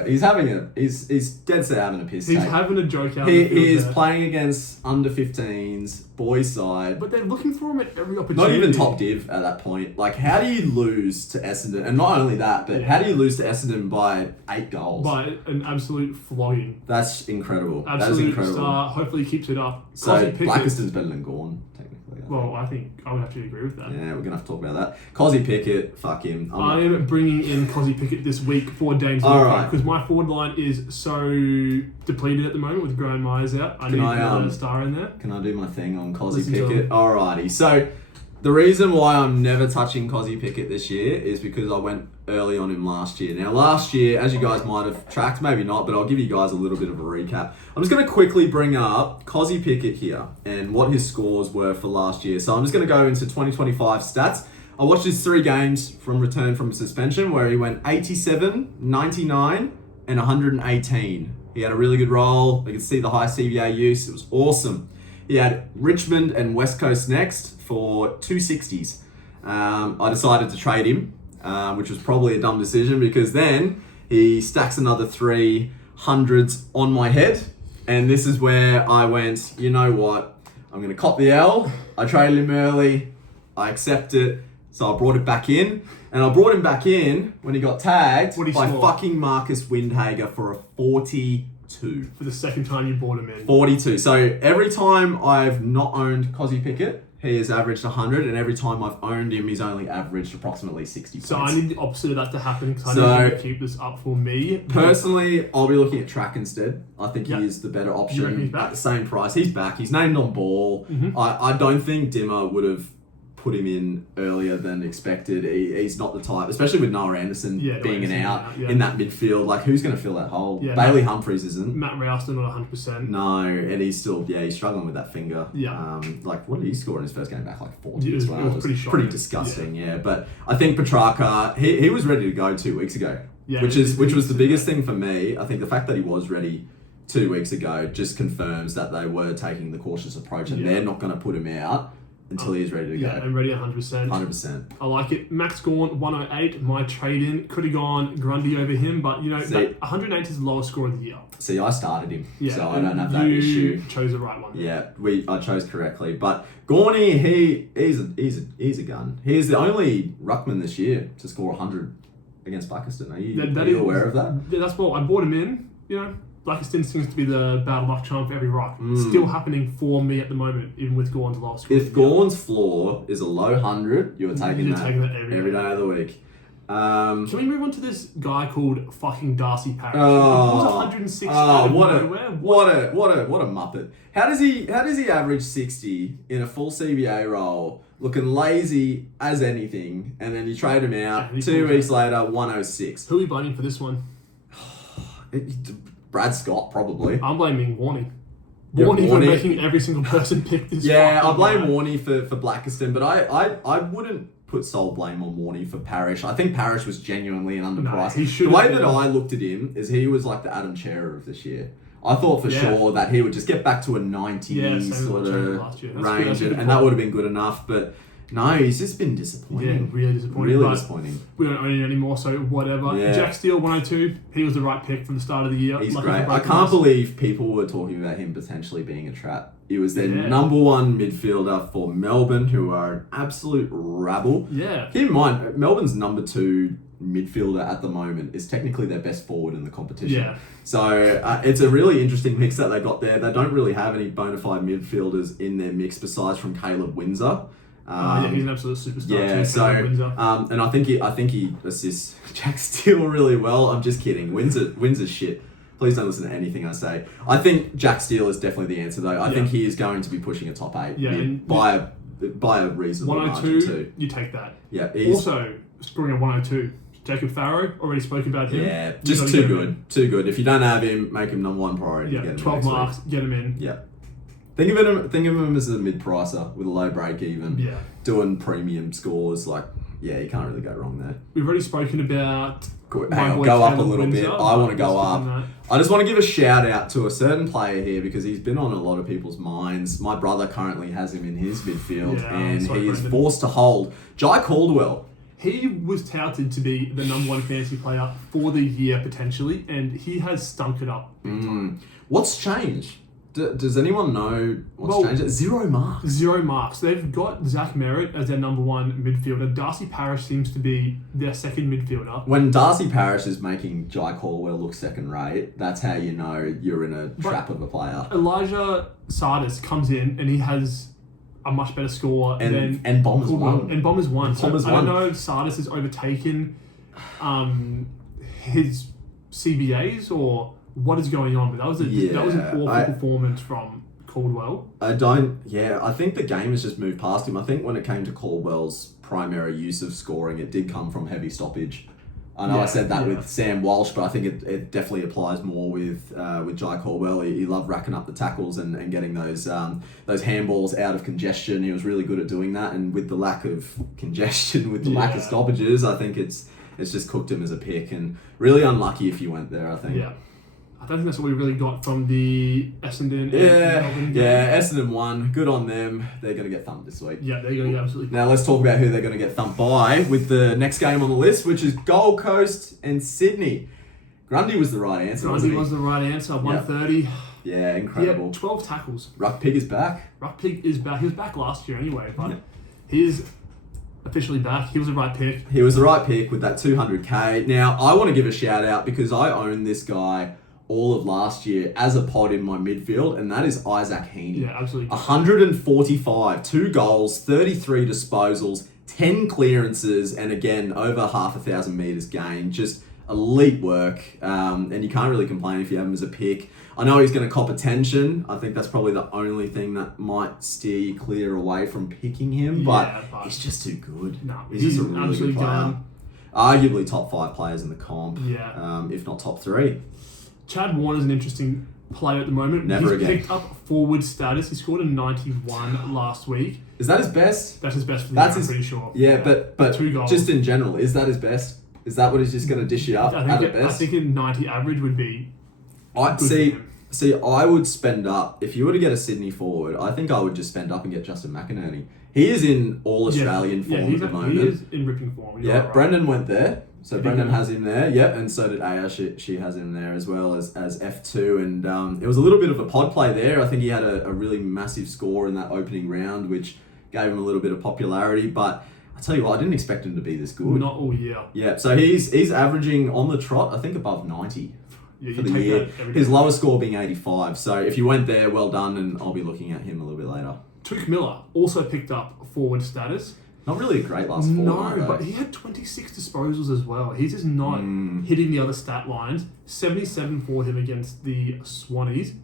He's dead set having a piss He's take. having a joke out. He of the field is there. playing against under 15s, boys side. But they're looking for him at every opportunity. Not even top div at that point. Like, how do you lose to Essendon? And not only that, but Yeah. how do you lose to Essendon by 8 goals? By an absolute flogging. That's incredible. That is Absolute incredible. star. Hopefully he keeps it up. So Cosy Pickett. Blackiston's better than Gawn, technically. I think. Well, I think I would have to agree with that. Yeah, we're gonna have to talk about that. Cosy Pickett, fuck him. I am bringing in Cosy Pickett this week for Dames All right. because my forward line is so depleted at the moment with Graham Myers out. I Can need I, another star in there. Can I do my thing on Cosy Listen to Pickett? him. Alrighty. So the reason why I'm never touching Cosy Pickett this year is because I went early on him last year. Now last year, as you guys might have tracked, maybe not, but I'll give you guys a little bit of a recap. I'm just going to quickly bring up Cosy Pickett here and what his scores were for last year. So I'm just going to go into 2025 stats. I watched his 3 games from return from suspension where he went 87, 99 and 118. He had a really good role. You could see the high CBA use. It was awesome. He had Richmond and West Coast next for 260s. I decided to trade him, which was probably a dumb decision because then he stacks another 300s on my head. And this is where I went, you know what? I'm going to cop the L. I traded him early. I accept it. So I brought it back in. And I brought him back in when he got tagged What'd he by score? fucking Marcus Windhager for a 42. For the second time you bought him in. 42. So every time I've not owned Cosy Pickett, he has averaged 100, and every time I've owned him, he's only averaged approximately 60 points. So I need the opposite of that to happen because So- I need to keep this up for me. Personally, I'll be looking at Track instead. I think Yeah. he is the better You reckon option he's back? at the same price. He's back. He's named on ball. Mhm. I don't think Dimmer would have put him in earlier than expected. He's not the type, especially with Noah Anderson Yeah, being an Anderson out yeah. in that midfield. Like, who's going to fill that hole? Yeah, Bailey Humphries isn't. Matt Rouse not 100%. No, and he's still, he's struggling with that finger. Yeah. Like, what did he score in his first game back? Like 40 It was- as well. it was pretty shocking. disgusting, yeah. But I think Petrarca, he was ready to go 2 weeks ago, Yeah, which he was the did biggest that. thing for me. I think the fact that he was ready 2 weeks ago just confirms that they were taking the cautious approach and Yeah. they're not going to put him out until he's ready to Yeah, go. I'm ready 100%. 100%. I like it. Max Gawn, 108. My trade-in could have gone Grundy over him, but, you know, See- that 108 is the lowest score of the year. See, I started him, Yeah, so I don't have that you issue. chose the right one. Yeah, I chose correctly. But Gorney, he's a gun. He's the only ruckman this year to score 100 against Pakistan. Are you, That are you is- aware of that? Yeah, that's what I bought him in. You know, Blackiston seems to be the bad luck charm for every rock. Mm. Still happening for me at the moment, even with Gawn's last score. If Gorn's floor is a low 100, you're taking You're that taking that every day of the week. Can we move on to this guy called fucking Darcy Parish? Oh, He was 106 out of nowhere. what a muppet. How does he average 60 in a full CBA role, looking lazy as anything, and then you trade him out Yeah, he 2 pulls weeks later 106? Who are we blaming for this one? Brad Scott probably. I'm blaming Warney. Yeah, Warney for Warney. making every single person pick this. Yeah, I fucking blame guy. Warney for Blackiston, but I wouldn't put sole blame on Warney for Parrish. I think Parrish was genuinely an underpriced. he The should've way been. that I looked at him is he was like the Adam Chera of this year. I thought for Yeah. sure that he would just get back to a 90 Yeah, same sort as Chera of last year. That's range, good, that's a good and that call. would have been good enough. But no, he's just been Yeah, disappointing. really disappointing. Really but disappointing. we don't own him anymore, so whatever. Yeah. Jack Steele, 102. He was the right pick from the start of the year. He's Lucky great. for I both can't of us. believe people were talking about him potentially being a trap. He was their Yeah. number one midfielder for Melbourne, who are an absolute rabble. Yeah. Keep in mind, Melbourne's number 2 midfielder at the moment is technically their best forward in the competition. Yeah. So it's a really interesting mix that they got there. They don't really have any bona fide midfielders in their mix besides from Caleb Windsor. Yeah, he's an absolute superstar. Yeah, too, so Caleb Windsor. and I think he assists Jack Steele really well. I'm just kidding. Windsor's shit. Please don't listen to anything I say. I think Jack Steele is definitely the answer though. I think he is going to be pushing a top 8 Yeah, and- by by a reasonable margin 102, too. you take that. Yeah, he's Also, scoring at 102, Jacob Farrow, already spoke about him. yeah, You just gotta too get him good, too good. If you don't have him, make him number one priority. in. Get Yeah, him 12 next week. marks, get him in. Yeah. Think of him as a mid-pricer with a low break even, Yeah. doing premium scores. Like, yeah, you can't really go wrong there. We've already spoken about Hang my on, boy go up a Caleb little bit. Windsor, I want to but go let's up. give him I just want to give a shout out to a certain player here because he's been on a lot of people's minds. My brother currently has him in his midfield, Yeah, and sorry, he is Brendan. forced to hold Jai Caldwell. He was touted to be the number one fantasy player for the year potentially, and he has stunk it up big time. What's changed? Does anyone know what's Well- changed? 0 marks. 0 marks. They've got Zach Merritt as their number one midfielder. Darcy Parish seems to be their second midfielder. When Darcy Parish is making Jai Caldwell look second rate, that's how you know you're in a trap of a player. Elijah Sardis comes in and he has a much better score than And Bombers Caldwell. won. And Bombers won. So Bombers I don't won. know if Sardis has overtaken his CBAs or what is going on, but that was an Yeah, awful performance from Caldwell. I think the game has just moved past him. I think when it came to Caldwell's primary use of scoring, it did come from heavy stoppage. I know I said that with Sam Walsh, but I think it definitely applies more with Jai Caldwell. He loved racking up the tackles and getting those handballs out of congestion. He was really good at doing that, and with the lack of congestion, with the lack of stoppages, I think it's just cooked him as a pick, and really unlucky if you went there, I think. Yeah. I don't think that's what we really got from the Essendon and Melbourne game. Essendon won. Good on them. They're going to get thumped this week. Yeah, they're going to get absolutely. Now let's talk about who they're going to get thumped by with the next game on the list, which is Gold Coast and Sydney. Grundy was the right answer, wasn't Grundy he? was the right answer. 130. Yeah, incredible. Yeah, 12 tackles. Ruck Pig is back. Ruck Pig is back. He was back last year anyway, but he is officially back. He was the right pick. He was the right pick with that 200k. Now, I want to give a shout out because I owned this guy all of last year as a pod in my midfield, and that is Isaac Heaney. Yeah, absolutely. 145, 2 goals, 33 disposals, 10 clearances, and again, over 500 metres gained. Just elite work, and you can't really complain if you have him as a pick. I know he's going to cop attention. I think that's probably the only thing that might steer you clear away from picking him, but he's just too good. No, he's just a really good absolutely player. done. Arguably top 5 players in the comp, Yeah. if not top 3. Chad Warner's an interesting player at the moment. Never He's again. picked up forward status. He scored a 91 last week. Is that his best? That's his best for the That's year, his- I'm pretty sure. Yeah, but 2 goals. just in general, is that his best? Is that what he's just going to dish you up at the I best? think a 90 average would be I good for see. him. See, I would spend up if you were to get a Sydney forward. I think I would just spend up and get Justin McInerney. He is in all Australian form he's at the He moment. is in ripping form. You're Yeah, right. Brendan went there, so Did he Brendan go? has him there. Yep, and so did Aya. She has him there as well as F2, and it was a little bit of a pod play there. I think he had a really massive score in that opening round, which gave him a little bit of popularity. But I tell you what, I didn't expect him to be this good. Not all year. Yeah, so he's averaging on the trot, I think above 90 Yeah, for you the take year. that every His day. lowest score being 85. So if you went there, well done, and I'll be looking at him a little bit later. Touk Miller also picked up forward status. Not really a great last four. No, but he had 26 disposals as well. He's just not hitting the other stat lines. 77 for him against the Swannies.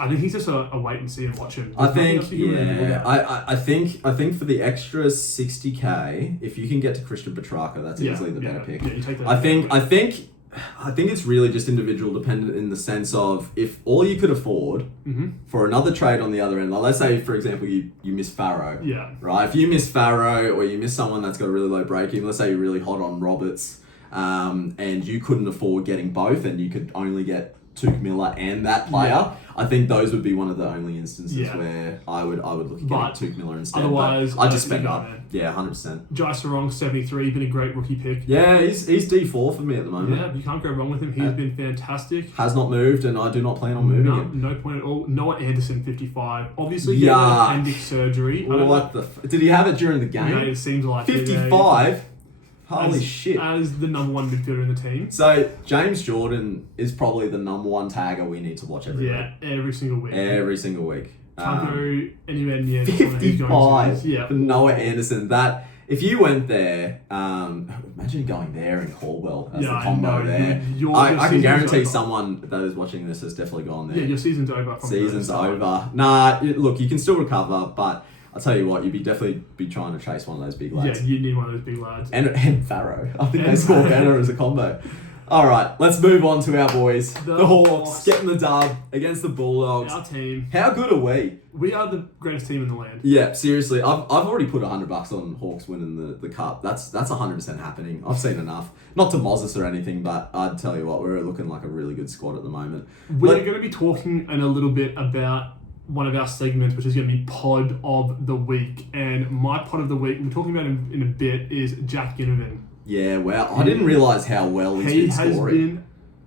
I think he's just a wait and see and watch him. I There's nothing think, else you can really do about it. I think for the extra 60k, if you can get to Christian Petrarca, that's easily the better pick. Yeah, you take that. I think it's really just individual dependent in the sense of if all you could afford for another trade on the other end, like let's say for example you miss Farrow, Yeah. right? If you miss Farrow or you miss someone that's got a really low break even, let's say you're really hot on Roberts, and you couldn't afford getting both, and you could only get Touk Miller and that player. Yeah. I think those would be one of the only instances Yeah. where I would look at But getting Touk Miller instead. otherwise, but I just I think spend you up. go, man. Yeah, 100%. Jai Sarong, 73, been a great rookie pick. Yeah, he's D4 for me at the moment. Yeah, you can't go wrong with him. He's been fantastic. Has not moved, and I do not plan on moving No, him. no point at all. Noah Anderson, 55. Obviously, getting an Yuck. appendix surgery. I don't know. What the? Did he have it during the Yeah, game? it seems like it, 55. Holy as, shit! As the number one midfielder in the team. So James Jordan is probably the number one tagger we need to watch every Yeah, every single week. week. Every single week. Can't go anywhere near the corner he's going 55 to. Yeah. for Noah Anderson. That if you went there, imagine going there in Caldwell as Yeah, the I combo know. there. Your I can season's guarantee over. someone that is watching this has definitely gone there. Yeah, your season's over. From Season's the start. over. Nah, look, you can still recover, but I'll tell you what, you'd definitely be trying to chase one of those big lads. Yeah, you need one of those big lads. And Farrow. I think they score better as a combo. All right, let's move on to our boys. The Hawks getting the dub against the Bulldogs. Our team. How good are we? We are the greatest team in the land. Yeah, seriously. I've already put $100 on Hawks winning the cup. That's 100% happening. I've seen enough. Not to Moses or anything, but I'd tell you what, we're looking like a really good squad at the moment. We're going to be talking in a little bit about one of our segments, which is going to be Pod of the Week. And my Pod of the Week, we're talking about him in a bit, is Jack Ginnivan. Yeah, wow. I didn't realise how well he's been scoring. He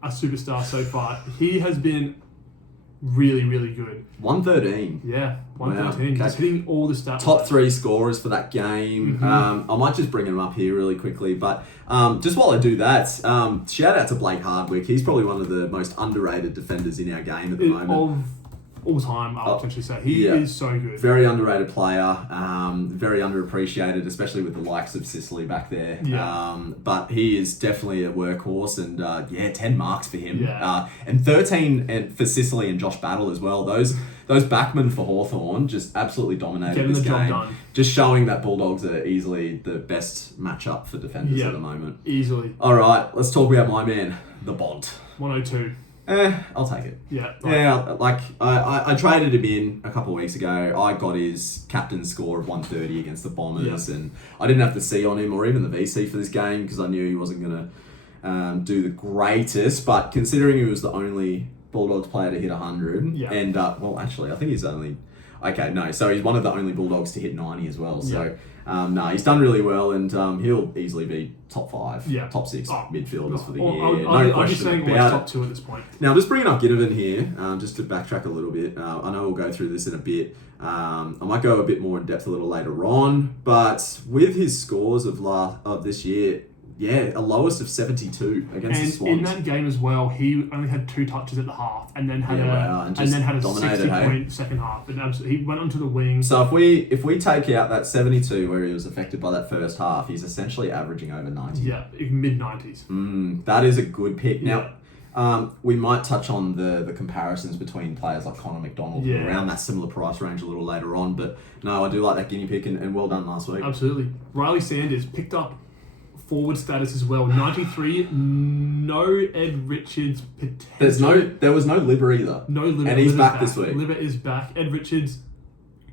has been a superstar so far. He has been really, really good. 113. Yeah, 113. Wow. He's hitting all the stats. Top 3 scorers for that game. I might just bring him up here really quickly, but just while I do that, shout out to Blake Hardwick. He's probably one of the most underrated defenders in our game at the moment. Of all time, I'll potentially say. He is so good. Very underrated player, very underappreciated, especially with the likes of Sicily back there. Yeah. But he is definitely a workhorse, and 10 marks for him. Yeah. And 13 for Sicily and Josh Battle as well. Those backmen for Hawthorn just absolutely dominated Getting this the job game. done. Just showing that Bulldogs are easily the best matchup for defenders at the moment. Easily. All right, let's talk about my man, the Bont. 102. I'll take it. Yeah. I traded him in a couple of weeks ago. I got his captain score of 130 against the Bombers, and I didn't have the C on him or even the VC for this game because I knew he wasn't going to do the greatest. But considering he was the only Bulldogs player to hit 100, and actually, I think he's only... Okay, no, so he's one of the only Bulldogs to hit 90 as well. So, he's done really well, and he'll easily be top 5, top 6 midfielders for the year. I'll be saying almost top 2 at this point. Now, just bringing up Ginnivan here, just to backtrack a little bit. I know we'll go through this in a bit. I might go a bit more in depth a little later on, but with his scores of this year, a lowest of 72 against the Swans. And in that game as well, he only had 2 touches at the half, and then had a 60-point second half. And he went onto the wing. So if we take out that 72 where he was affected by that first half, he's essentially averaging over 90. Yeah, mid-90s. That is a good pick. Now, we might touch on the comparisons between players like Connor McDonald around that similar price range a little later on. But no, I do like that guinea pick, and well done last week. Absolutely. Riley Sanders picked up forward status as well. 93. No Ed Richards potential. There was no Libber either. No Libber. And he's back this week. Libber is back. Ed Richards,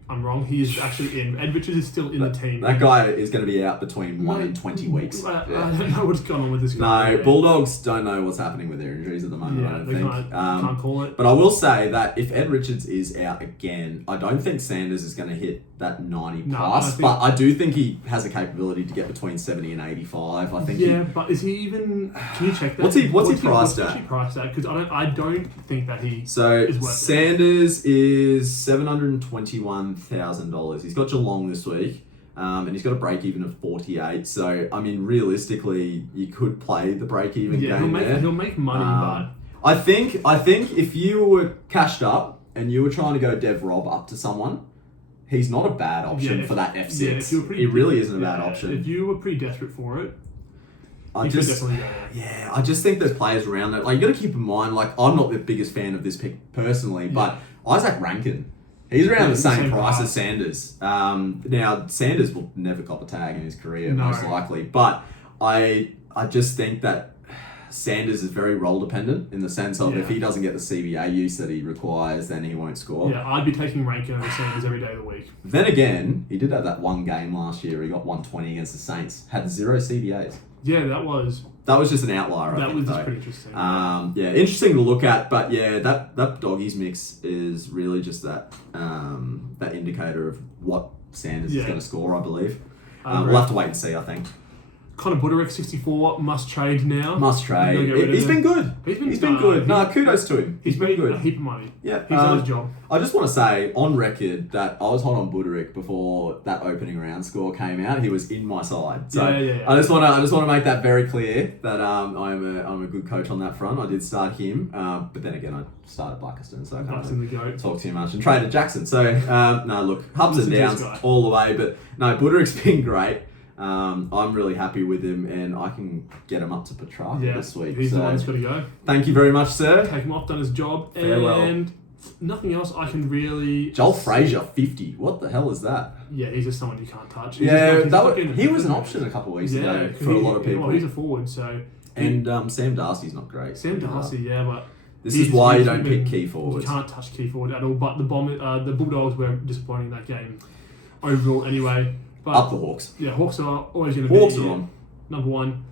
I'm wrong. He is actually in. Ed Richards is still in the team. That guy is going to be out between 1 and 20 weeks. I don't know what's going on with this guy. No, Bulldogs don't know what's happening with their injuries at the moment, I don't think. Can't call it. But I will say that if Ed Richards is out again, I don't think Sanders is going to hit that 90 plus. But I do think he has a capability to get between 70 and 85. I think. But is he even? Can you check that? What's he priced at? What's he priced at? Because I don't think that he. So is worth Sanders is $721,000. He's got Geelong this week, and he's got a break even of 48. So I mean, realistically, you could play the break even game there. He'll make money, but I think if you were cashed up and you were trying to go Dev Rob up to someone, he's not a bad option for that F6. He really isn't a bad option. If you were pretty desperate for it, I just think there's players around that. Like, you got to keep in mind, like, I'm not the biggest fan of this pick personally, but Isaac Rankin, he's around the same price as Sanders. Now, Sanders will never cop a tag in his career, most likely, but I just think that Sanders is very role dependent in the sense of if he doesn't get the CBA use that he requires, then he won't score. Yeah, I'd be taking Rankin over Sanders every day of the week. Then again, he did have that one game last year where he got 120 against the Saints, had 0 CBAs. Yeah, that was just an outlier. That was just pretty interesting. Interesting to look at, but that doggies mix is really just that that indicator of what Sanders is going to score, I believe. We'll have to wait and see, I think. Connor Budarick, 64, must trade now. Must trade. He's been good. He's been good. No, kudos to him. He's been good. A heap of money. Yeah. He's done his job. I just want to say, on record, that I was hot on Budarick before that opening round score came out. He was in my side. So I just want to make that very clear that I'm a good coach on that front. I did start him, but then again, I started Blackiston, so I can't talk too much, and traded Jackson. So no, look, ups and downs all the way, but no, Budarick's been great. I'm really happy with him, and I can get him up to Petrarca this week. He's the one that's got to go. Thank you very much, sir. Take him off, done his job. Farewell. And Nothing else I can really. Joel Frazier, 50. What the hell is that? Yeah, he's just someone you can't touch. He was an option a couple of weeks ago for a lot of people. Well, he's a forward, so. And Sam Darcy's not great. Sam Darcy, yeah, but. This is why you don't pick key forwards. You can't touch key forward at all. But the Bulldogs were disappointing in that game overall anyway. But up the Hawks. Yeah, Hawks are always going to be Hawks are on. Number one.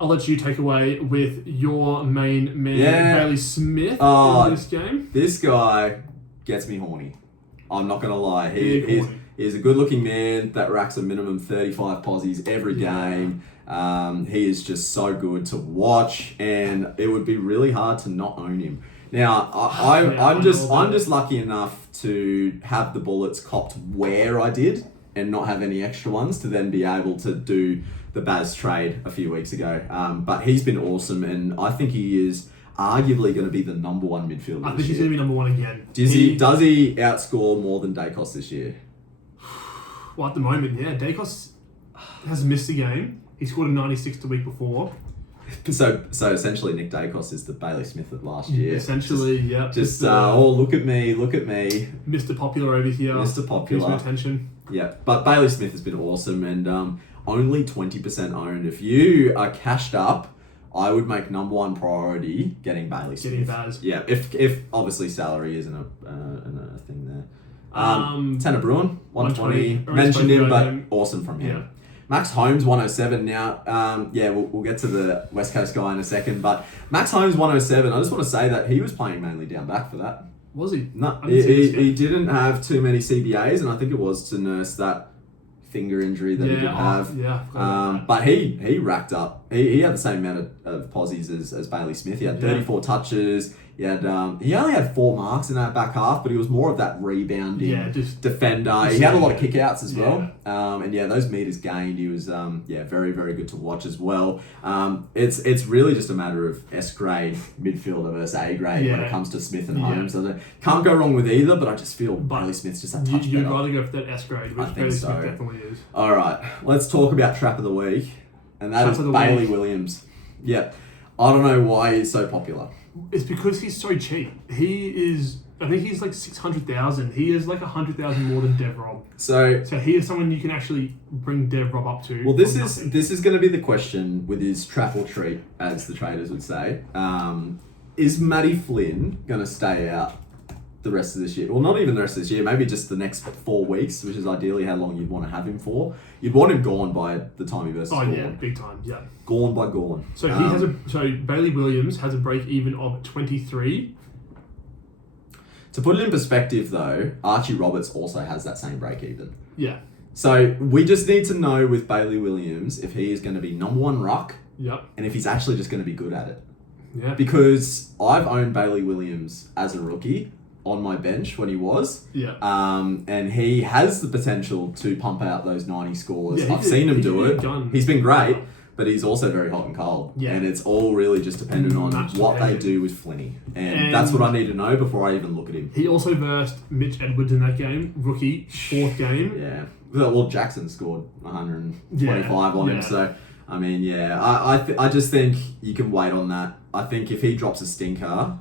I'll let you take away with your main man, Bailey Smith, in this game. This guy gets me horny. I'm not going to lie. He's a good-looking man that racks a minimum 35 posies every game. He is just so good to watch, and it would be really hard to not own him. Now, I'm just lucky enough to have the Bullets copped where I did and not have any extra ones to then be able to do the Baz trade a few weeks ago. But he's been awesome, and I think he is arguably going to be the number one midfielder. I think he's going to be number one again. Does he outscore more than Dacos this year? Well, at the moment, yeah. Dacos has missed a game. He scored a 96 the week before. So essentially, Nick Dacos is the Bailey Smith of last year. Essentially, yeah. Look at me. Mr. Popular over here. Mr. Popular. Gives me attention. Yeah, but Bailey Smith has been awesome, and only 20% owned. If you are cashed up, I would make number one priority getting Bailey Smith. Getting Baz. Yeah, if obviously salary isn't a thing there. Tanner Bruin, 120. Mentioned him, but awesome from him. Yeah. Max Holmes, 107. Now, we'll get to the West Coast guy in a second, but Max Holmes, 107. I just want to say that he was playing mainly down back for that. Was he? No, he didn't have too many CBAs, and I think it was to nurse that finger injury that he didn't have. But he racked up. He had the same amount of posies as Bailey Smith. He had 34 touches. He only had 4 marks in that back half, but he was more of that rebounding defender. He had a lot of kickouts as well. Those meters gained. He was very, very good to watch as well. It's really just a matter of S grade midfielder versus A grade when it comes to Smith and Holmes. So can't go wrong with either, but I just feel Bailey Smith's just a touch better. You'd rather go for that S grade, which Bailey Smith definitely is. All right, let's talk about Trap of the Week, and that is Bailey Williams. Yeah, I don't know why he's so popular. It's because he's so cheap. I think he's like 600,000. He is like 100,000 more than Dev Rob. So he is someone you can actually bring Dev Rob up to. Well, this is going to be the question with his trap or treat, as the traders would say. Is Matty Flynn going to stay out the rest of this year? Well, not even the rest of this year. Maybe just the next 4 weeks, which is ideally how long you'd want to have him for. You'd want him gone by the time he versus Gorn. Yeah, big time. Yeah. Gone by Gorn. So Bailey Williams has a break even of 23. To put it in perspective, though, Archie Roberts also has that same break even. Yeah. So we just need to know with Bailey Williams if he is going to be number one ruck. Yep. And if he's actually just going to be good at it. Yeah. Because I've owned Bailey Williams as a rookie on my bench when he was. Yeah. And he has the potential to pump out those 90 scores. I've seen him do it. He's been great, but he's also very hot and cold. Yeah. And it's all really just dependent on what they do with Flinny. And that's what I need to know before I even look at him. He also versed Mitch Edwards in that game, rookie, 4th game. Yeah. Well, Jackson scored 125 on him, so... I mean, I just think you can wait on that. I think if he drops a stinker,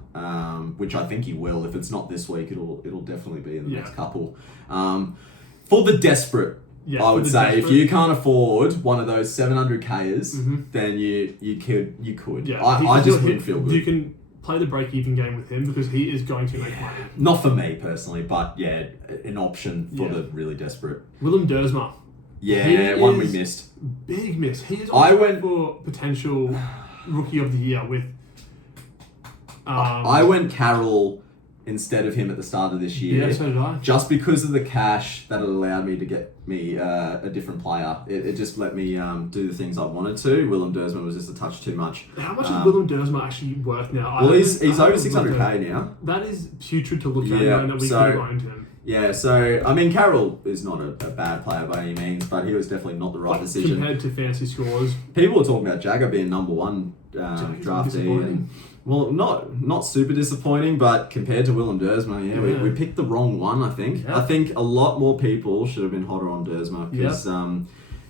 which I think he will, if it's not this week, it'll definitely be in the next couple. For the desperate, I would say, if you can't afford one of those 700Kers, then you could. Yeah, I just wouldn't feel good. You can play the break-even game with him because he is going to make money. Not for me personally, but an option for the really desperate. Willem Dersma. Yeah, one we missed. Big miss. He is also for potential rookie of the year with... I went Carroll instead of him at the start of this year. Yeah, so did I. Just because of the cash that it allowed me to get me a different player. It just let me do the things I wanted to. Willem Dersma was just a touch too much. How much is Willem Dersma actually worth now? Well, he's over 600k now. That is putrid to look at, knowing that we could have owned him. Yeah, so, I mean, Carroll is not a bad player by any means, but he was definitely not the right decision. Compared to fancy scores. People were talking about Jagger being number one draftee. Well, not super disappointing, but compared to Willem Dersma, we picked the wrong one, I think. Yeah. I think a lot more people should have been hotter on Dersma, because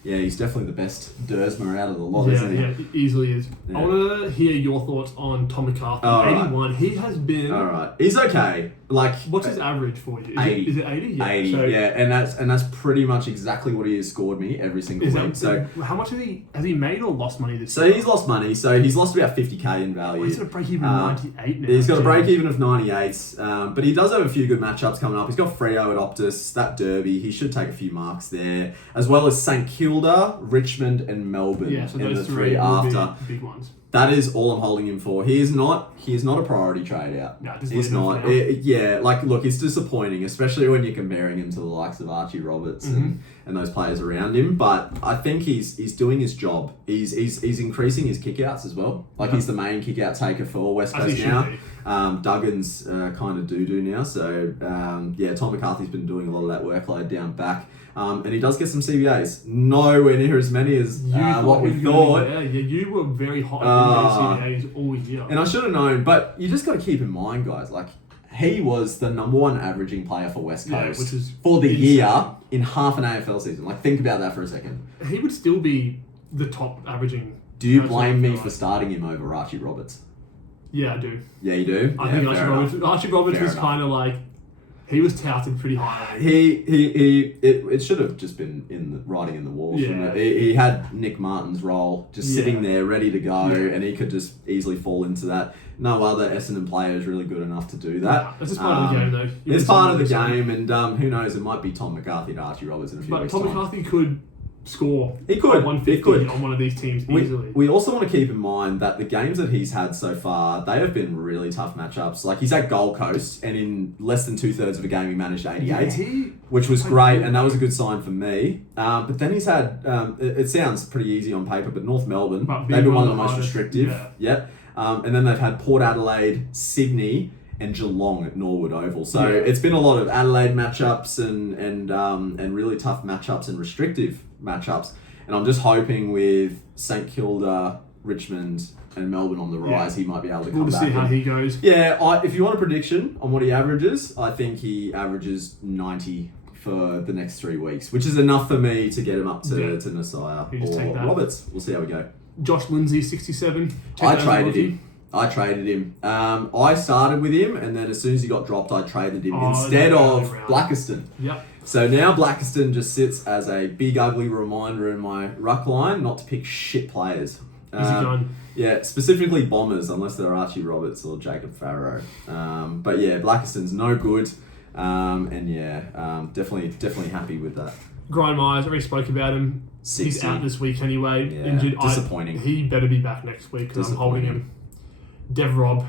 Yeah, he's definitely the best Dersmer out of the lot, Yeah, isn't he? yeah, it easily is. Yeah. I want to hear your thoughts on Tom McCarthy. All right. 81. He has been. All right, he's okay. Like, What's his average for you? 80. Is it 80? Yeah. 80, So yeah, and that's pretty much exactly what he has scored me every single Is week. that, So how much has he made or lost money this so year? he's lost money. So he's lost about 50k in value. He's got a break even 98 now. He's got a Jeez. break even of 98, but he does have a few good matchups coming up. He's got Freo at Optus, that derby. He should take a few marks there, as well as St Kilda, Richmond, and Melbourne Yeah, so in the those three three will after. be big ones. That is all I'm holding him for. He is not a priority trade out. No, just He's leave him not. for now. Yeah, like look, it's disappointing, especially when you're comparing him to the likes of Archie Roberts and those players around him. But I think he's doing his job. He's increasing his kickouts as well. Like he's the main kickout taker for West As he Coast should now. be. Duggan's kind of doo now. So Tom McCarthy's been doing a lot of that workload down back. And he does get some CBAs. Nowhere near as many as what we thought. Yeah, you were very hot on CBAs all year. And I should have known, but you just got to keep in mind, guys, like he was the number one averaging player for West Yeah, Coast which is for the insane. year in half an AFL season. Like, think about that for a second. He would still be the top averaging. Do you person blame me I feel for like. starting him over Archie Roberts? Yeah, I do. Yeah, you do. I Yeah, think fair enough. Archie Roberts Fair was enough. kind of like, he was touted pretty high. It should have just been writing in the wall, shouldn't Yeah. it? He had Nick Martin's role just Yeah. sitting there ready to go, Yeah. and he could just easily fall into that. No other Essendon player is really good enough to do that. That's just part of the game, though. It's part of the game, and who knows? It might be Tom McCarthy and Archie Roberts in a few But weeks' Tom time. McCarthy could score. He could. 150 He could. on one of these teams easily. We also want to keep in mind that the games that he's had so far, they have been really tough matchups. Like, he's at Gold Coast, and in less than 2/3 of a game, he managed 88, which was great, and that was a good sign for me. But then he's had, it sounds pretty easy on paper, but North Melbourne, But they've been one of the being most hardest, restrictive. yeah. Yep. And then they've had Port Adelaide, Sydney, and Geelong at Norwood Oval. So Yeah. it's been a lot of Adelaide matchups and really tough matchups and restrictive matchups. And I'm just hoping with St Kilda, Richmond, and Melbourne on the rise, he might be able to come We'll back. see how and- he goes. yeah, if you want a prediction on what he averages, I think he averages 90 for the next 3 weeks, which is enough for me to get him up to Nasiah You just take or that. Roberts. We'll see how we go. Josh Lindsay, 67. I 2,000 traded rookie. him. I started with him, and then as soon as he got dropped, I traded him Oh, instead the of other way around. Blackiston. Yep. So now Blackiston just sits as a big ugly reminder in my ruck line not to pick shit players. Easy gun. Yeah, specifically Bombers, unless they're Archie Roberts or Jacob Farrow. But yeah, Blackiston's no good. Definitely happy with that. Brian Myers, already spoke about him. 60. He's out this week anyway. Yeah, Injured. disappointing. He better be back next week because I'm holding him. Dev Rob.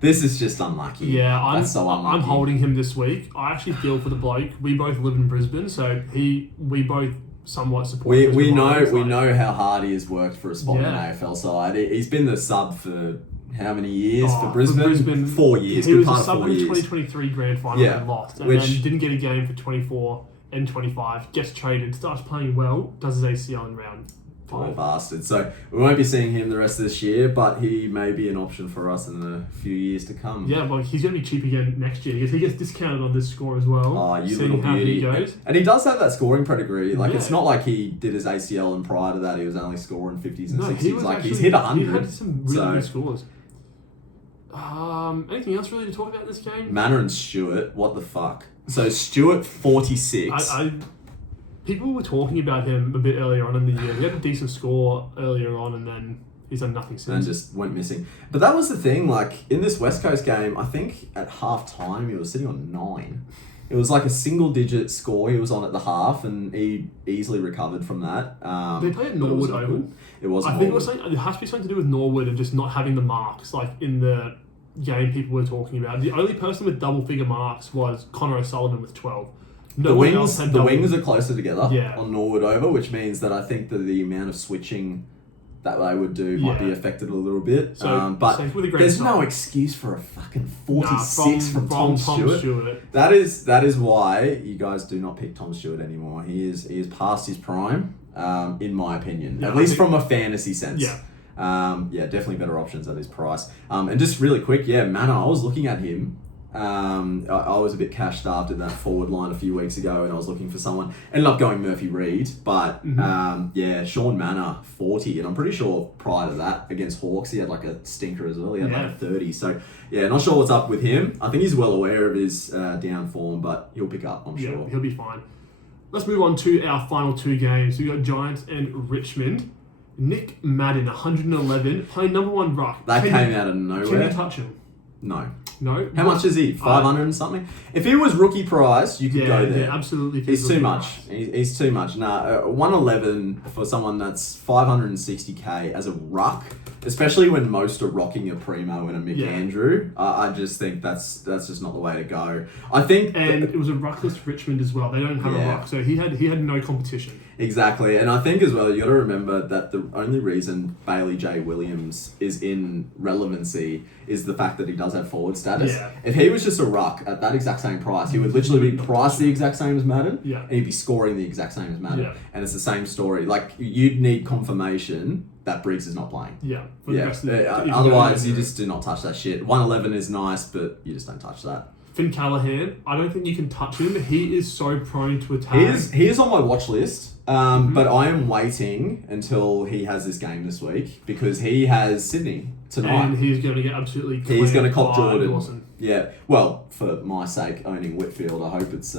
This is just unlucky. Yeah, That's so unlucky. I'm holding him this week. I actually feel for the bloke. We both live in Brisbane, so we both somewhat support We Brisbane know Lions, we like- know how hard he has worked for a spot in Yeah. the AFL side. He's been the sub for how many years Oh, for Brisbane? 4 years. He Good was part a of sub 4 in the years. 2023 grand final Yeah, and lost, and which- then didn't get a game for 24 and 25. Gets traded, starts playing well, does his ACL in round Poor 5. bastard. So we won't be seeing him the rest of this year, but he may be an option for us in a few years to come. Yeah, well, he's going to be cheap again next year. He gets discounted on this score as well. Oh, you seeing little how beauty. he goes. And he does have that scoring pedigree. Like, Yeah. it's not like he did his ACL and prior to that he was only scoring 50s and No, 60s. he was Like, actually, he's hit He 100. had some really So- good scores. Anything else really to talk about in this game? Manor and Stewart, what the fuck? So Stewart 46. People were talking about him a bit earlier on in the year. He had a decent score earlier on, and then he's done nothing and since. just went missing. But that was the thing, like, in this West Coast game, I think at half time he was sitting on 9. It was like a single-digit score he was on at the half, and he easily recovered from that. They played at but it was Norwood not Oval. good. It was I think it was something. It has to be something to do with Norwood and just not having the marks like in the game people were talking about. The only person with double-figure marks was Connor O'Sullivan with 12. No one else had The double- wings are closer together Yeah. on Norwood Oval, which means that I think that the amount of switching that they would do might be Yeah. affected a little bit. So, but same with the grand there's final. no excuse for a fucking Nah, 46 from Tom Stewart. That is why you guys do not pick Tom Stewart anymore. He is past his prime, in my opinion. Yeah, At I least think- from a fantasy sense. Yeah. Definitely better options at his price. And just really quick, Manor, I was looking at him. I was a bit cash starved in that forward line a few weeks ago, and I was looking for someone. Ended up going Murphy Reed, but Sean Manor 40, and I'm pretty sure prior to that against Hawks he had like a stinker as well. He had like a 30. So yeah, not sure what's up with him. I think he's well aware of his down form, but he'll pick up. I'm sure he'll be fine. Let's move on to our final two games. We got Giants and Richmond. Nick Madden, 111, playing number one ruck. That came out of nowhere. Can you touch him? No. No? How much is he? 500 and something? If he was rookie price, you could go there. Yeah, absolutely. He's too much. He's too much. Nah, 111 for someone that's 560k as a ruck, especially when most are rocking a Primo and a McAndrew. I just think that's just not the way to go. I think, and it was a ruckless Richmond as well. They don't have a ruck, so he had no competition. Exactly, and I think as well you got to remember that the only reason Bailey J. Williams is in relevancy is the fact that he does have forward status. Yeah. If he was just a ruck at that exact same price, he would literally be priced the exact same as Madden, and he'd be scoring the exact same as Madden. Yeah. And it's the same story. Like, you'd need confirmation that Briggs is not playing. Yeah. For the rest of otherwise, you just do not touch that shit. 111 is nice, but you just don't touch that. Finn Callahan, I don't think you can touch him. He is so prone to attack. He is on my watch list. But I am waiting until he has this game this week because he has Sydney tonight. And he's going to get absolutely He's going to cop Jordan. Dawson. Yeah. Well, for my sake, owning Whitfield, I hope it's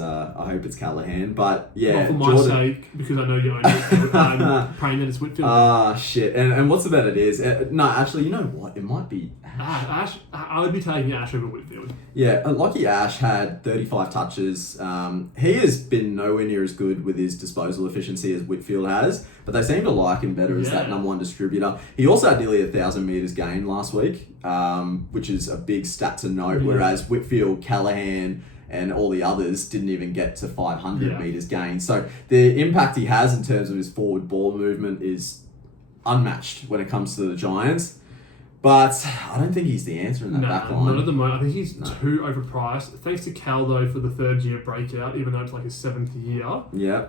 Callahan. But yeah, not for my sake, because I know you own Whitfield. I'm praying that it's Whitfield. Ah, shit. And what's the bet it is? No, actually, you know what? It might be Ash. I would be taking Ash over Whitfield. Yeah, Lockie Ash had 35 touches. He has been nowhere near as good with his disposal efficiency as Whitfield has, but they seem to like him better as that number one distributor. He also had nearly 1,000 metres gained last week, which is a big stat to note, whereas Whitfield, Callahan, and all the others didn't even get to 500 metres gained. So the impact he has in terms of his forward ball movement is unmatched when it comes to the Giants. But I don't think he's the answer in that back line. Not at the moment. I think he's too overpriced. Thanks to Cal, though, for the third-year breakout, even though it's like his 7th year. Yeah.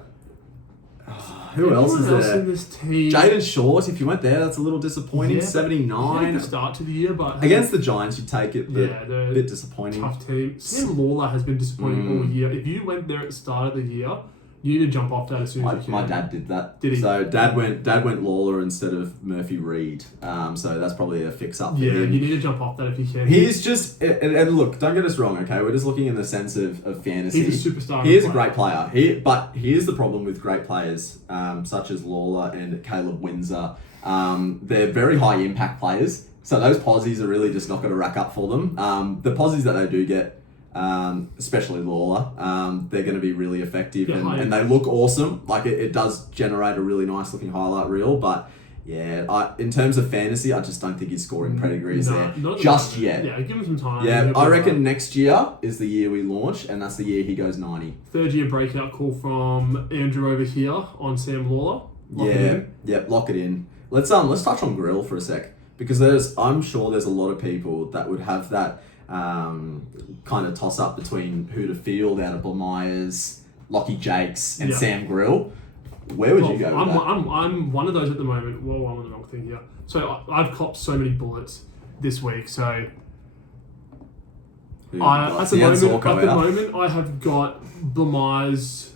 Who else is there? In this team? Jaden Short, if you went there, that's a little disappointing. 79. The start to the year, but against the Giants, you take it, but a bit disappointing. Tough team. Sam Lawler has been disappointing all year. If you went there at the start of the year, you need to jump off that as soon as you can. My dad did that. Did he? So Dad went Lawler instead of Murphy Reed. So that's probably a fix up for him. Yeah, you need to jump off that if you can. He's just and look, don't get us wrong, okay? We're just looking in the sense of fantasy. He's a superstar. He is a great player. But here's the problem with great players, such as Lawler and Caleb Windsor. They're very high impact players. So those posies are really just not going to rack up for them. The posies that they do get, especially Lawler, they're going to be really effective and they look awesome. Like it does generate a really nice looking highlight reel, but in terms of fantasy, I just don't think his scoring pedigree is there just yet. Yeah, give him some time. Yeah, I reckon next year is the year we launch, and that's the year he goes 90. Third-year breakout call from Andrew over here on Sam Lawler. Lock it in. Let's touch on Grill for a sec, because I'm sure there's a lot of people that would have that kind of toss up between who to field out of Bill Myers, Lockie Jakes, and Sam Grill. Where would you go with that? I'm one of those at the moment. Whoa, I'm on the wrong thing here. So I've copped so many bullets this week. So at the moment, I have got Bill Myers